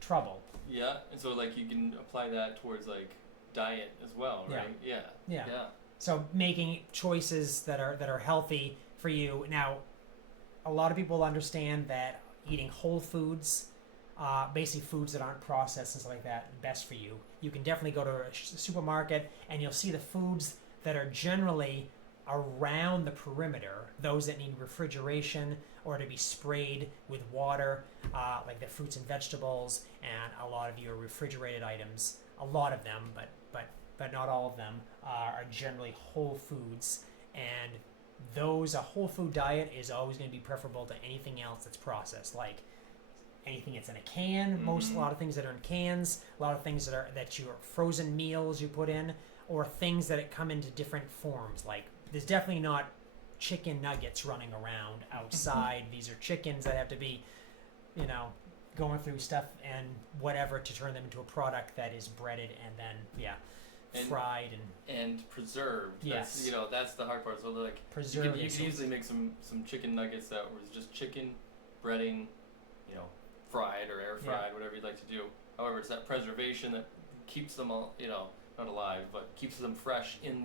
trouble. Yeah, and so like you can apply that towards like diet as well, right? Yeah. So making choices that are healthy for you. Now, a lot of people understand that eating whole foods, basically foods that aren't processed and stuff like that, best for you. You can definitely go to a supermarket and you'll see the foods that are generally around the perimeter, those that need refrigeration or to be sprayed with water, like the fruits and vegetables, and a lot of your refrigerated items. A lot of them, but not all of them, are generally whole foods, and a whole food diet is always going to be preferable to anything else that's processed, like anything that's in a can. A lot of things that are in cans, a lot of things that your frozen meals you put in, or things that come into different forms. Like there's definitely not chicken nuggets running around outside. These are chickens that have to be, going through stuff and whatever to turn them into a product that is breaded and then fried and preserved. Yes, that's the hard part. So like preserved. You could easily make some chicken nuggets that was just chicken, breading, fried or air fried, whatever you'd like to do. However, it's that preservation that keeps them all, not alive, but keeps them fresh in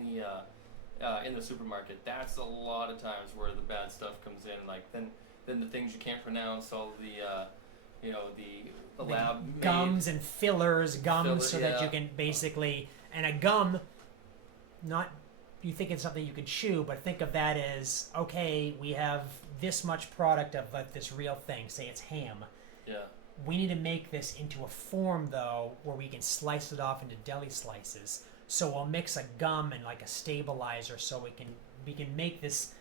the supermarket. That's a lot of times where the bad stuff comes in. Like then the things you can't pronounce, all the the lab gums and fillers, so that you can basically, and a gum, not you think it's something you could chew, but think of that as, okay, we have this much product of this real thing, say it's ham. Yeah. We need to make this into a form though where we can slice it off into deli slices. So we'll mix a gum and like a stabilizer so we can make this,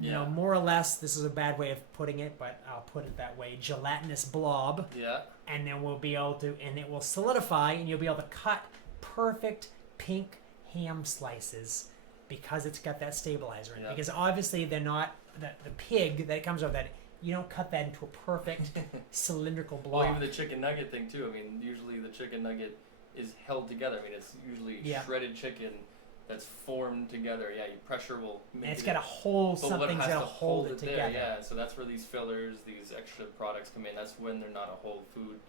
more or less, this is a bad way of putting it, but I'll put it that way, gelatinous blob. Yeah. And then we'll be able to, and it will solidify, and you'll be able to cut perfect pink ham slices because it's got that stabilizer in it. Because obviously they're not, the pig that comes out of that, you don't cut that into a perfect cylindrical blob. Well, even the chicken nugget thing too. I mean, usually the chicken nugget is held together. I mean, it's usually shredded chicken that's formed together. Yeah, your pressure will make and it's got to hold something to hold it together. There. Yeah, so that's where these fillers, these extra products come in. That's when they're not a whole food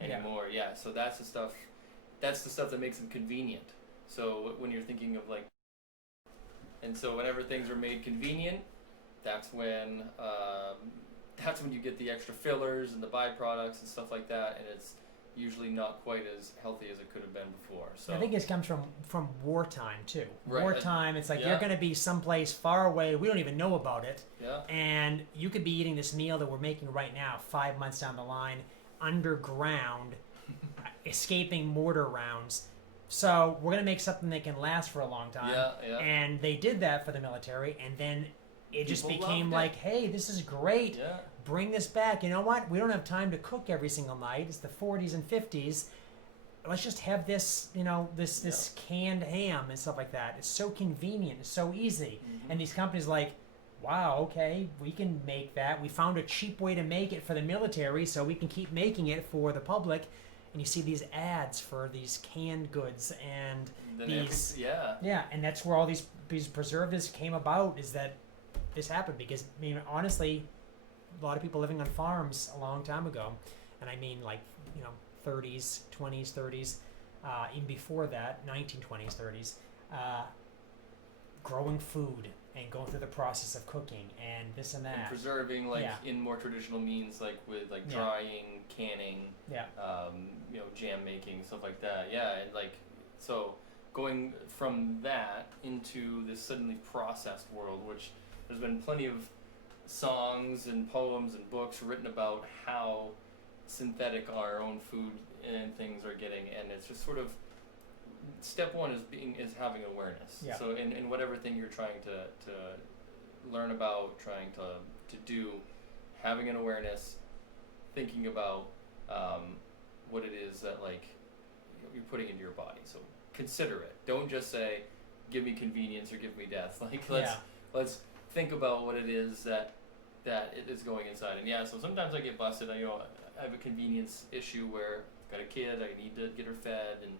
anymore. Yeah, so that's the stuff that makes them convenient. So when you're thinking of and so whenever things are made convenient, that's when you get the extra fillers and the byproducts and stuff like that, and it's usually not quite as healthy as it could have been before. So I think it comes from wartime too. Right. Wartime, it's like you're going to be someplace far away. We don't even know about it. Yeah. And you could be eating this meal that we're making right now, 5 months down the line, underground, escaping mortar rounds. So we're going to make something that can last for a long time. Yeah. And they did that for the military, and then it just People became loved it. like, hey, this is great. Yeah. Bring this back. You know what? We don't have time to cook every single night. It's the 40s and 50s. Let's just have this, this canned ham and stuff like that. It's so convenient. It's so easy. Mm-hmm. And these companies wow, okay, we can make that. We found a cheap way to make it for the military, so we can keep making it for the public. And you see these ads for these canned goods and these... and that's where all these preservatives came about, is that this happened. Because, honestly, a lot of people living on farms a long time ago, and 30s, 20s, 30s, even before that, 1920s, 30s, growing food and going through the process of cooking and this and that. And preserving, in more traditional means, with drying, canning, jam making, stuff like that. Yeah, and so going from that into this suddenly processed world, which there's been plenty of songs and poems and books written about how synthetic our own food and things are getting, and it's just sort of step one is having awareness. Yeah. So in whatever thing you're trying to learn about, trying to do, having an awareness, thinking about what it is that you're putting into your body. So consider it. Don't just say, give me convenience or give me death. Let's think about what it is that it is going inside. And so sometimes I get busted. I have a convenience issue where I've got a kid, I need to get her fed, and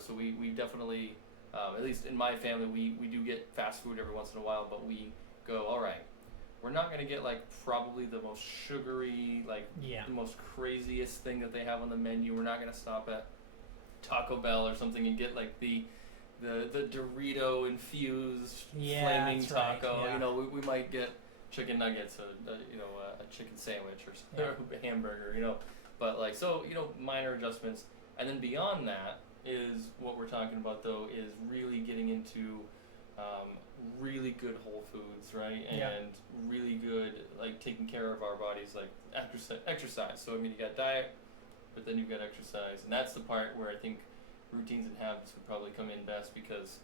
so we definitely, at least in my family, we do get fast food every once in a while, but we go, all right, we're not going to get probably the most sugary, the most craziest thing that they have on the menu. We're not going to stop at Taco Bell or something and get the Dorito infused flaming taco. Right. Yeah. We might get chicken nuggets, a chicken sandwich or a hamburger, but minor adjustments. And then beyond that is what we're talking about, though, is really getting into really good whole foods, right? And Yeah. really good, like, taking care of our bodies, like exercise. So I mean, you got diet, but then you've got exercise, and that's the part where I think routines and habits would probably come in best, because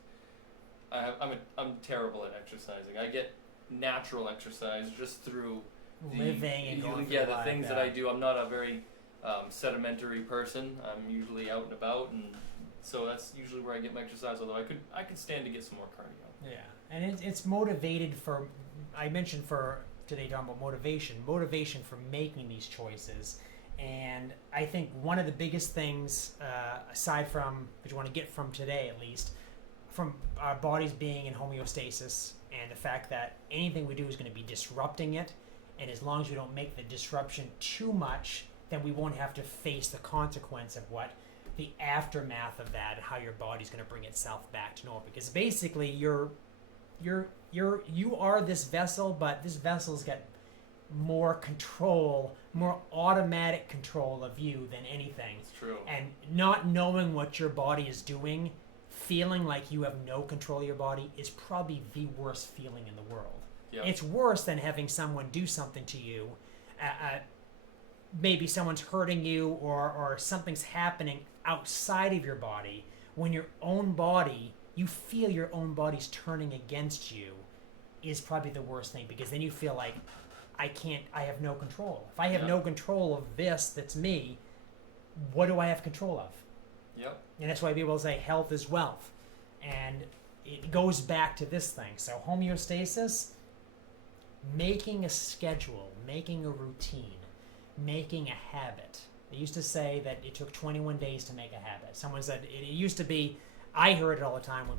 I'm terrible at exercising. I get natural exercise just through Living and going through the life, things that I do. I'm not a very sedimentary person. I'm usually out and about, and so that's usually where I get my exercise. Although I could stand to get some more cardio. Yeah, and it's motivated for. I mentioned for today talking about motivation for making these choices, and I think one of the biggest things, aside from what you want to get from today, at least, from our bodies being in homeostasis, and the fact that anything we do is going to be disrupting it, and as long as we don't make the disruption too much, then we won't have to face the consequence of what the aftermath of that, how your body's going to bring itself back to normal. Because basically, you are this vessel, but this vessel's got more control, more automatic control of you than anything. It's true. And not knowing what your body is doing, feeling like you have no control of your body, is probably the worst feeling in the world. Yep. It's worse than having someone do something to you. Maybe someone's hurting you, or something's happening outside of your body. When your own body, you feel your own body's turning against you, is probably the worst thing, because then you feel like, I have no control. If I have no control of this that's me, what do I have control of? Yep. And that's why people say health is wealth. And it goes back to this thing. So homeostasis, making a schedule, making a routine, making a habit. They used to say that it took 21 days to make a habit. Someone said it used to be, I heard it all the time when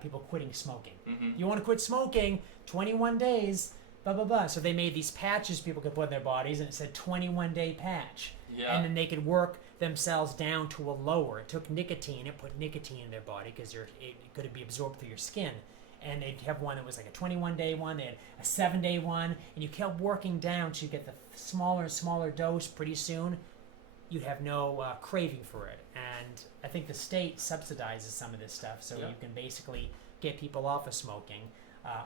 people quitting smoking. Mm-hmm. You want to quit smoking, 21 days, blah, blah, blah. So they made these patches people could put in their bodies, and it said 21-day patch. Yeah. And then they could work themselves down to a lower. It took nicotine. It put nicotine in their body because it could be absorbed through your skin. And they'd have one that was like a 21-day one. They had a 7-day one. And you kept working down to get the smaller and smaller dose. Pretty soon, you'd have no craving for it. And I think the state subsidizes some of this stuff, so you can basically get people off of smoking.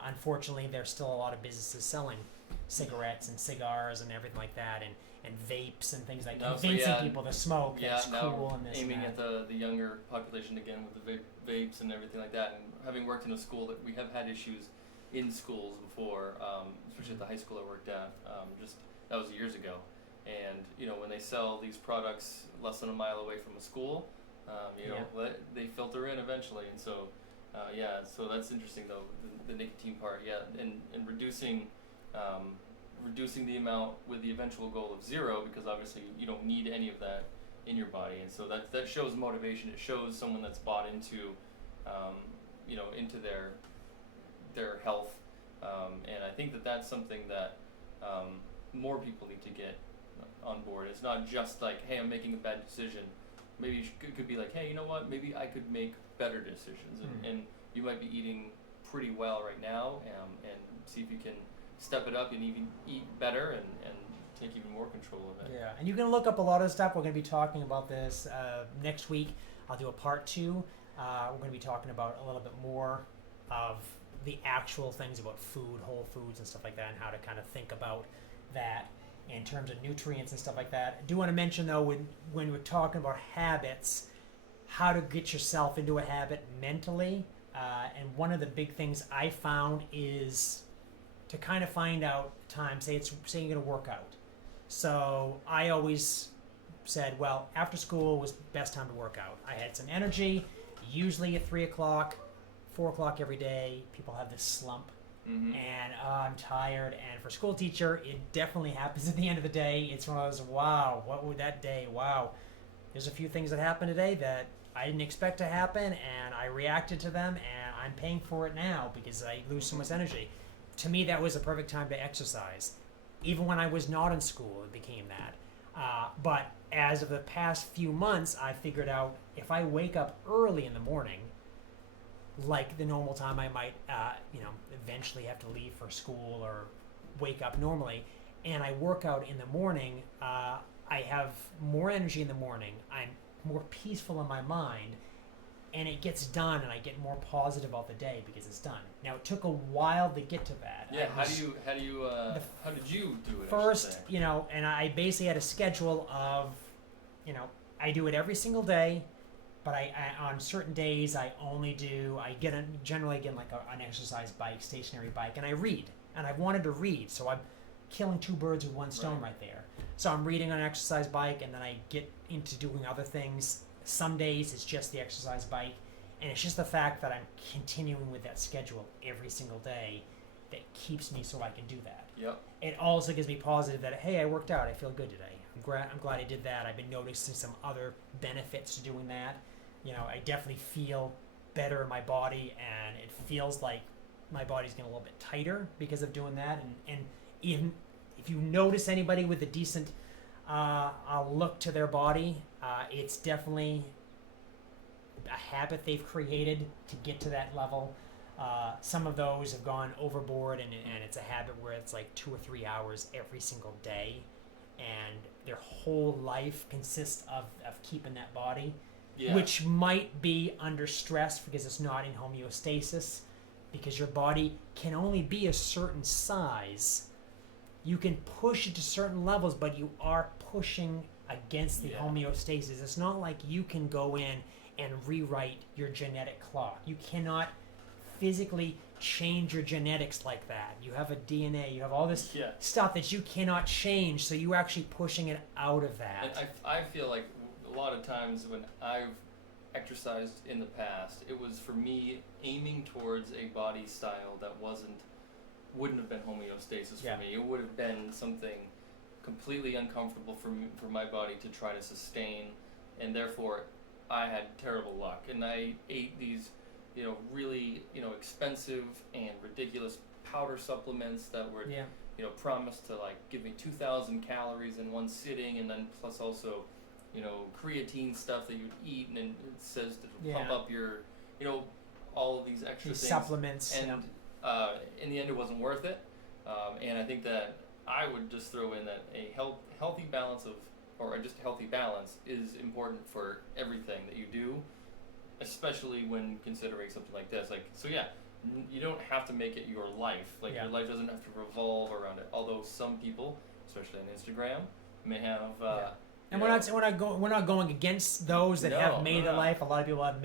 Unfortunately, there's still a lot of businesses selling cigarettes and cigars and everything like that, and vapes and things like that, convincing people to smoke. Yeah, that's now cool and this aiming and that. at the younger population again with the vapes and everything like that. And having worked in a school, that we have had issues in schools before, especially at the high school I worked at. Just that was years ago. And when they sell these products less than a mile away from a school, they filter in eventually. And so, so that's interesting though, the nicotine part. Yeah, and reducing the amount with the eventual goal of 0, because obviously you don't need any of that in your body. And so that shows motivation. It shows someone that's bought into, into their health. And I think that's something that more people need to get on board. It's not just like, hey, I'm making a bad decision. Maybe it could be like, hey, you know what? Maybe I could make better decisions. And you might be eating pretty well right now, and see if you can step it up and even eat better and take even more control of it. Yeah, and you can look up a lot of stuff. We're going to be talking about this next week. I'll do a part 2. We're going to be talking about a little bit more of the actual things about food, whole foods and stuff like that, and how to kind of think about that in terms of nutrients and stuff like that. I do want to mention, though, when we're talking about habits, how to get yourself into a habit mentally. And one of the big things I found is to kind of find out time, say you're going to work out. So I always said, well, after school was best time to work out. I had some energy, usually at 3 o'clock, 4 o'clock every day. People have this slump. Mm-hmm. And I'm tired. And for a school teacher, it definitely happens at the end of the day. It's one of those, wow, what would that day? Wow. There's a few things that happened today that I didn't expect to happen, and I reacted to them, and I'm paying for it now because I lose so much energy. To me, that was a perfect time to exercise. Even when I was not in school, it became that. But as of the past few months, I figured out if I wake up early in the morning, like the normal time I might, eventually have to leave for school or wake up normally, and I work out in the morning, I have more energy in the morning. I'm more peaceful in my mind, and it gets done, and I get more positive about the day because it's done. Now, it took a while to get to that. Yeah, how did you do it? First, and I basically had a schedule of, I do it every single day, but I on certain days I generally get like an exercise bike, stationary bike, and I read, and I wanted to read, so I'm killing two birds with one stone right there. So I'm reading on an exercise bike, and then I get into doing other things. Some days it's just the exercise bike, and it's just the fact that I'm continuing with that schedule every single day that keeps me so I can do that. Yep. It also gives me positive that, hey, I worked out, I feel good today. I'm glad I did that. I've been noticing some other benefits to doing that. I definitely feel better in my body, and it feels like my body's getting a little bit tighter because of doing that. And even if you notice anybody with a decent look to their body, it's definitely a habit they've created to get to that level. Some of those have gone overboard, and it's a habit where it's like 2 or 3 hours every single day, and their whole life consists of keeping that body, which might be under stress because it's not in homeostasis, because your body can only be a certain size. You can push it to certain levels, but you are pushing against the homeostasis. It's not like you can go in and rewrite your genetic clock. You cannot physically change your genetics like that. You have a DNA, you have all this stuff that you cannot change, so you're actually pushing it out of that. And I feel like a lot of times when I've exercised in the past, it was for me aiming towards a body style that wouldn't have been homeostasis for me. It would have been something completely uncomfortable for my body to try to sustain, and therefore I had terrible luck, and I ate these really expensive and ridiculous powder supplements that were promised to like give me 2,000 calories in one sitting, and then plus also creatine stuff that you'd eat, and it says to pump up your all of these extra things, supplements, and in the end it wasn't worth it, and I think that I would just throw in that a healthy balance is important for everything that you do, especially when considering something like this. You don't have to make it your life. Your life doesn't have to revolve around it. Although some people, especially on Instagram, may have. And we're not going against those that have made a life. A lot of people are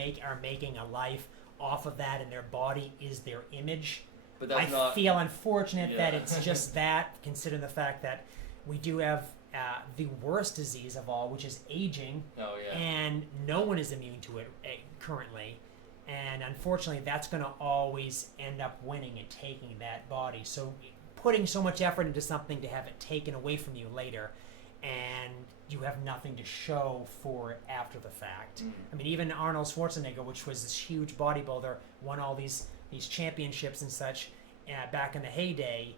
making a life off of that, and their body is their image. But that's I feel unfortunate that it's just that, considering the fact that we do have the worst disease of all, which is aging, and no one is immune to it currently. And unfortunately, that's going to always end up winning and taking that body. So putting so much effort into something to have it taken away from you later, and you have nothing to show for it after the fact. I mean, even Arnold Schwarzenegger, which was this huge bodybuilder, won all these championships and such back in the heyday,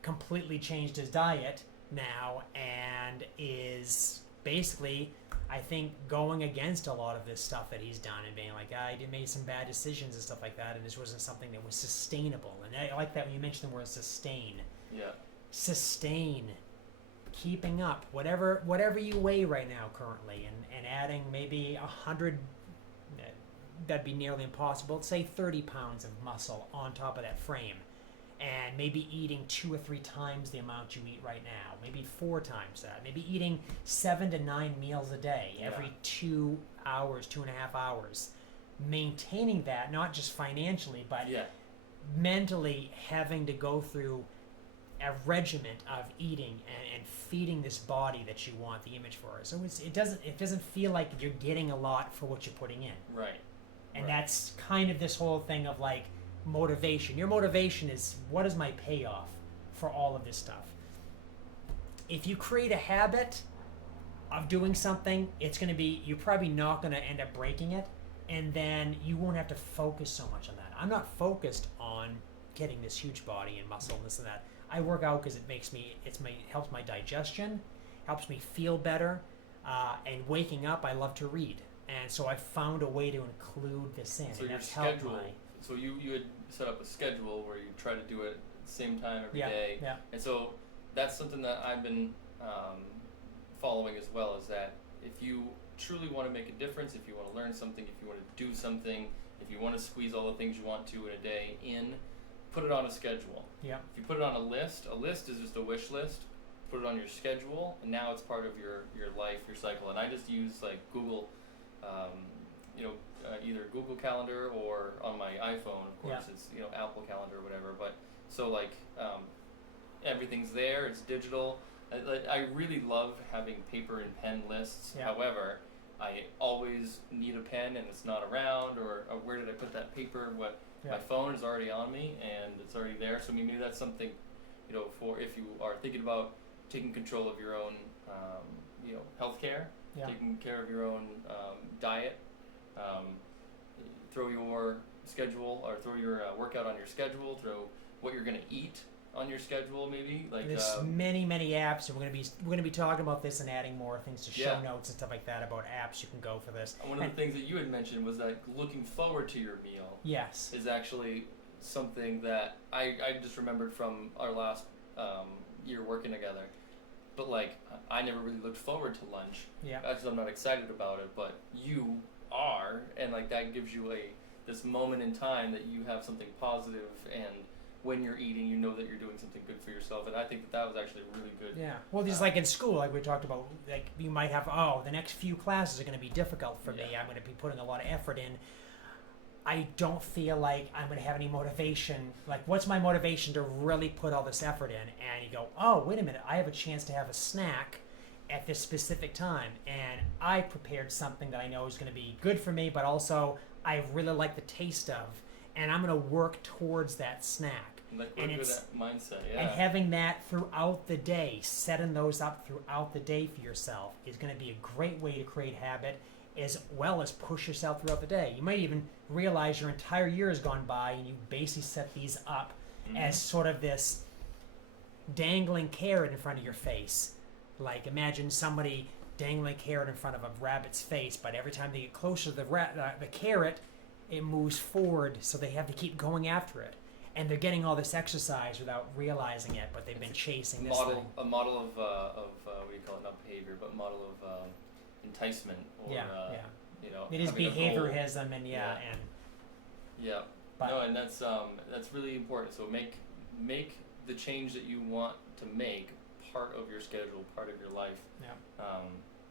completely changed his diet now and is basically, I think, going against a lot of this stuff that he's done and being like, I made some bad decisions and stuff like that, and this wasn't something that was sustainable. And I like that when you mentioned the word sustain. Sustain. Keeping up, whatever you weigh right now currently, and adding maybe 100, that'd be nearly impossible. Let's say 30 pounds of muscle on top of that frame, and maybe eating 2 or 3 times the amount you eat right now, maybe 4 times that, maybe eating 7 to 9 meals a day every 2 hours, 2.5 hours, maintaining that, not just financially, but mentally having to go through a regiment of eating and feeding this body that you want the image for. So it doesn't feel like you're getting a lot for what you're putting in. Right. And that's kind of this whole thing of like motivation. Your motivation is, what is my payoff for all of this stuff? If you create a habit of doing something, you're probably not going to end up breaking it, and then you won't have to focus so much on that. I'm not focused on getting this huge body and muscle and this and that. I work out because it helps my digestion, helps me feel better, and waking up, I love to read, and so I found a way to include this in. So and your that's schedule. So you had set up a schedule where you try to do it at the same time every day, and so that's something that I've been following as well. Is that if you truly want to make a difference, if you want to learn something, if you want to do something, if you want to squeeze all the things you want to in a day in, put it on a schedule. Yeah. If you put it on a list is just a wish list. Put it on your schedule, and now it's part of your life, your cycle. And I just use like Google, either Google Calendar or on my iPhone, of course, it's Apple Calendar or whatever. But so like everything's there. It's digital. I really love having paper and pen lists. Yeah. However, I always need a pen and it's not around, or where did I put that paper? My phone is already on me and it's already there. So maybe that's something, for if you are thinking about taking control of your own, healthcare, taking care of your own diet. Throw your schedule, or throw your workout on your schedule. Throw what you're gonna eat on your schedule, maybe. Like there's many apps, and we're gonna be talking about this and adding more things to show notes and stuff like that about apps you can go for this. One of the things that you had mentioned was that looking forward to your meal. Yes. Is actually something that I just remembered from our last year working together. But like, I never really looked forward to lunch. Yeah. Actually, I'm not excited about it, but you are, and like that gives you this moment in time that you have something positive, and when you're eating, you know that you're doing something good for yourself. And I think that was actually really good. Yeah. Well, just like in school, like we talked about, like you might have, the next few classes are going to be difficult for me. I'm going to be putting a lot of effort in. I don't feel like I'm going to have any motivation. Like, what's my motivation to really put all this effort in? And you go, oh, wait a minute, I have a chance to have a snack at this specific time. And I prepared something that I know is going to be good for me, but also I really like the taste of. And I'm going to work towards that snack. And it's that mindset, And having that throughout the day, setting those up throughout the day for yourself is going to be a great way to create habit, as well as push yourself throughout the day. You might even realize your entire year has gone by and you basically set these up as sort of this dangling carrot in front of your face. Like, imagine somebody dangling a carrot in front of a rabbit's face, but every time they get closer to the carrot, it moves forward, so they have to keep going after it. And they're getting all this exercise without realizing it, but they've been chasing this thing. A model of what do you call it? Not behavior, but model of enticement, or it is behaviorism, and and that's really important. So make the change that you want to make part of your schedule, part of your life.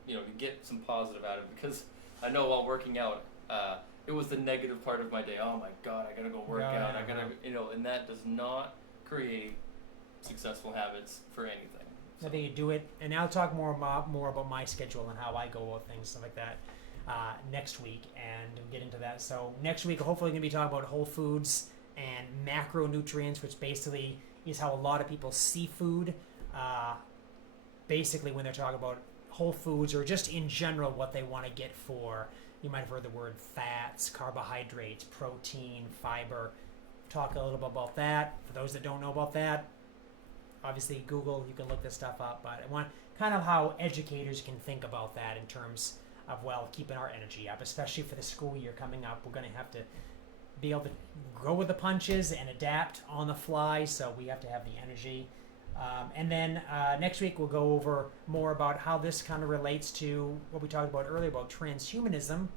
To get some positive out of it, because I know while working out, it was the negative part of my day. Oh my God, I gotta go work out. I gotta, and that does not create successful habits for anything. I think you do it, and I'll talk more about my schedule and how I go about things, stuff like that, next week, and we'll get into that. So next week, hopefully, we're going to be talking about whole foods and macronutrients, which basically is how a lot of people see food. Basically, when they're talking about whole foods, or just in general what they want to get for, you might have heard the word fats, carbohydrates, protein, fiber. Talk a little bit about that. For those that don't know about that, obviously Google, you can look this stuff up, but I want kind of how educators can think about that in terms of, keeping our energy up, especially for the school year coming up. We're going to have to be able to go with the punches and adapt on the fly, so we have to have the energy. And then next week we'll go over more about how this kind of relates to what we talked about earlier about transhumanism,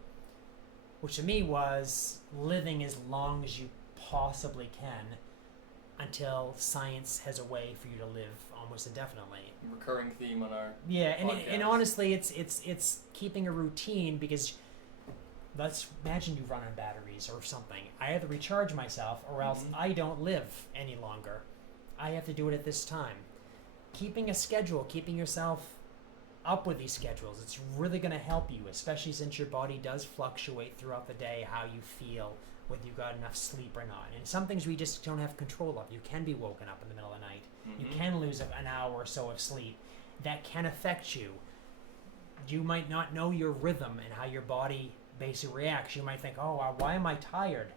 which to me was living as long as you possibly can until science has a way for you to live almost indefinitely. Recurring theme on our and honestly, it's keeping a routine, because let's imagine you run on batteries or something. I have to recharge myself, or else I don't live any longer. I have to do it at this time. Keeping a schedule, keeping yourself up with these schedules, it's really going to help you, especially since your body does fluctuate throughout the day, how you feel, whether you got enough sleep or not. And some things we just don't have control of. You can be woken up in the middle of the night. You can lose an hour or so of sleep. That can affect you. You might not know your rhythm and how your body basically reacts. You might think, why am I tired?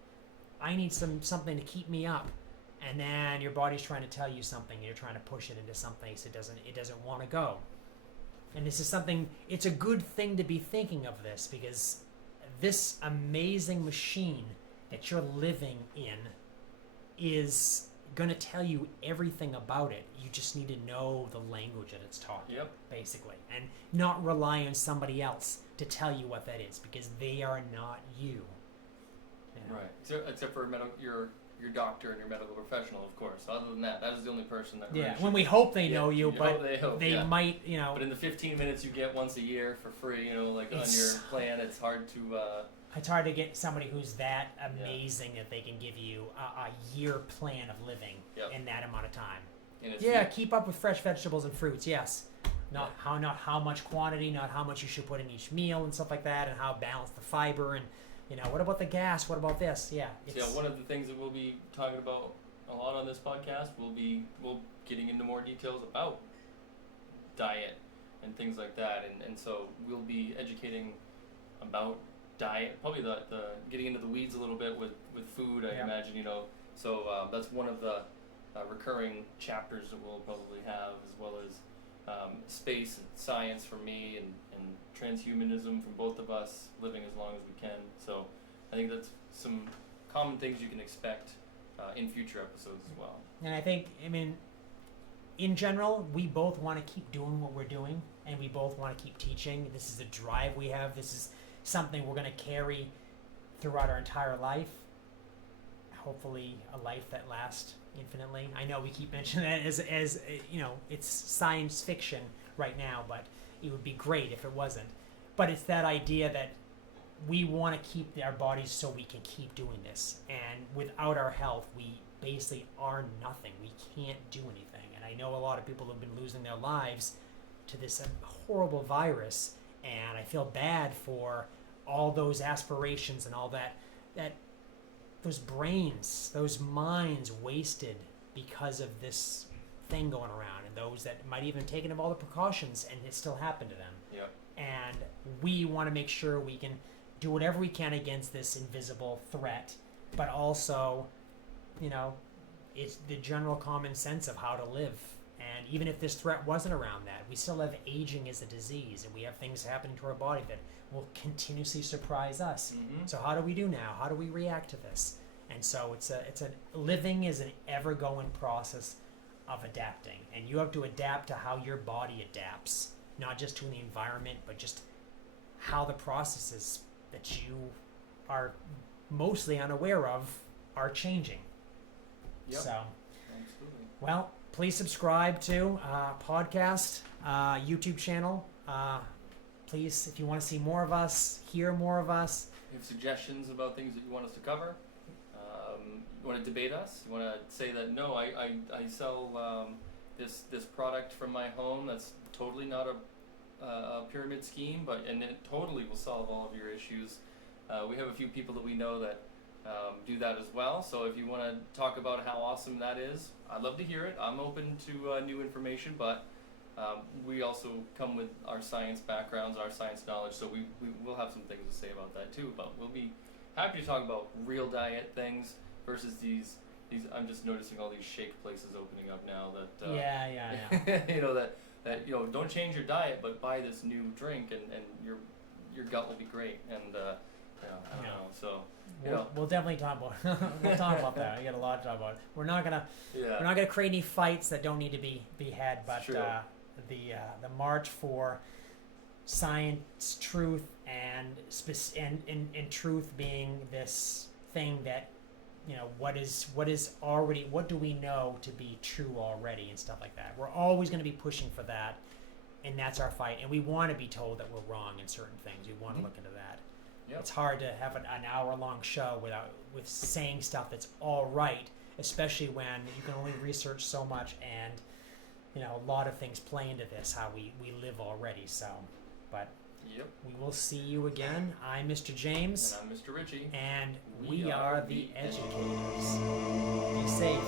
I need something to keep me up. And then your body's trying to tell you something, and you're trying to push it into something so it doesn't want to go. And this is something, it's a good thing to be thinking of this, because this amazing machine that you're living in is going to tell you everything about it. You just need to know the language that it's talking, basically, and not rely on somebody else to tell you what that is, because they are not you. Right. Except for your doctor and your medical professional, of course. Other than that, that is the only person that. Yeah. When we hope they know you, but they might, But in the 15 minutes you get once a year for free, like on your plan, it's hard to. It's hard to get somebody who's that amazing that they can give you a year plan of living in that amount of time. Keep up with fresh vegetables and fruits. Yes, not how much quantity, not how much you should put in each meal and stuff like that, and how balanced the fiber and what about the gas? What about this? One of the things that we'll be talking about a lot on this podcast we'll getting into more details about diet and things like that, and so we'll be educating about diet, probably the getting into the weeds a little bit with food, I imagine, so that's one of the recurring chapters that we'll probably have, as well as space and science for me, and transhumanism from both of us, living as long as we can. So I think that's some common things you can expect in future episodes as well. And I think, in general, we both want to keep doing what we're doing, and we both want to keep teaching. This is a drive we have. This is something we're going to carry throughout our entire life. Hopefully a life that lasts infinitely. I know we keep mentioning that as it's science fiction right now, but it would be great if it wasn't. But it's that idea that we want to keep our bodies so we can keep doing this. And without our health, we basically are nothing. We can't do anything. And I know a lot of people have been losing their lives to this horrible virus. And I feel bad for all those aspirations and all that those brains, those minds wasted because of this thing going around, and those that might even taken of all the precautions and it still happened to them. Yep. And we want to make sure we can do whatever we can against this invisible threat, but also, it's the general common sense of how to live. And even if this threat wasn't around that, we still have aging as a disease, and we have things happening to our body that will continuously surprise us. Mm-hmm. So how do we do now? How do we react to this? And so living is an ever-going process of adapting, and you have to adapt to how your body adapts, not just to the environment, but just how the processes that you are mostly unaware of are changing. Yep. So, absolutely. Well, please subscribe to podcast, YouTube channel. Please, if you want to see more of us, hear more of us. If you have suggestions about things that you want us to cover, you want to debate us, you want to say that, no, I sell this product from my home that's totally not a pyramid scheme, and it totally will solve all of your issues. We have a few people that we know that do that as well. So if you want to talk about how awesome that is, I'd love to hear it. I'm open to new information, but we also come with our science backgrounds, our science knowledge, so we will have some things to say about that too. But we'll be happy to talk about real diet things versus these. I'm just noticing all these shake places opening up now that Yeah. that don't change your diet, but buy this new drink and your gut will be great. And I don't know. So we'll definitely talk about that. We got a lot to talk about. We're not gonna create any fights that don't need to be had. But the march for science, truth, and truth being this thing that what do we know to be true already and stuff like that. We're always going to be pushing for that, and that's our fight. And we want to be told that we're wrong in certain things. We want to look into that. Yep. It's hard to have an hour-long show with saying stuff that's all right, especially when you can only research so much, and a lot of things play into this, how we live already. So, but yep. We will see you again. I'm Mr. James. And I'm Mr. Ritchie. And we are the educators. Be safe.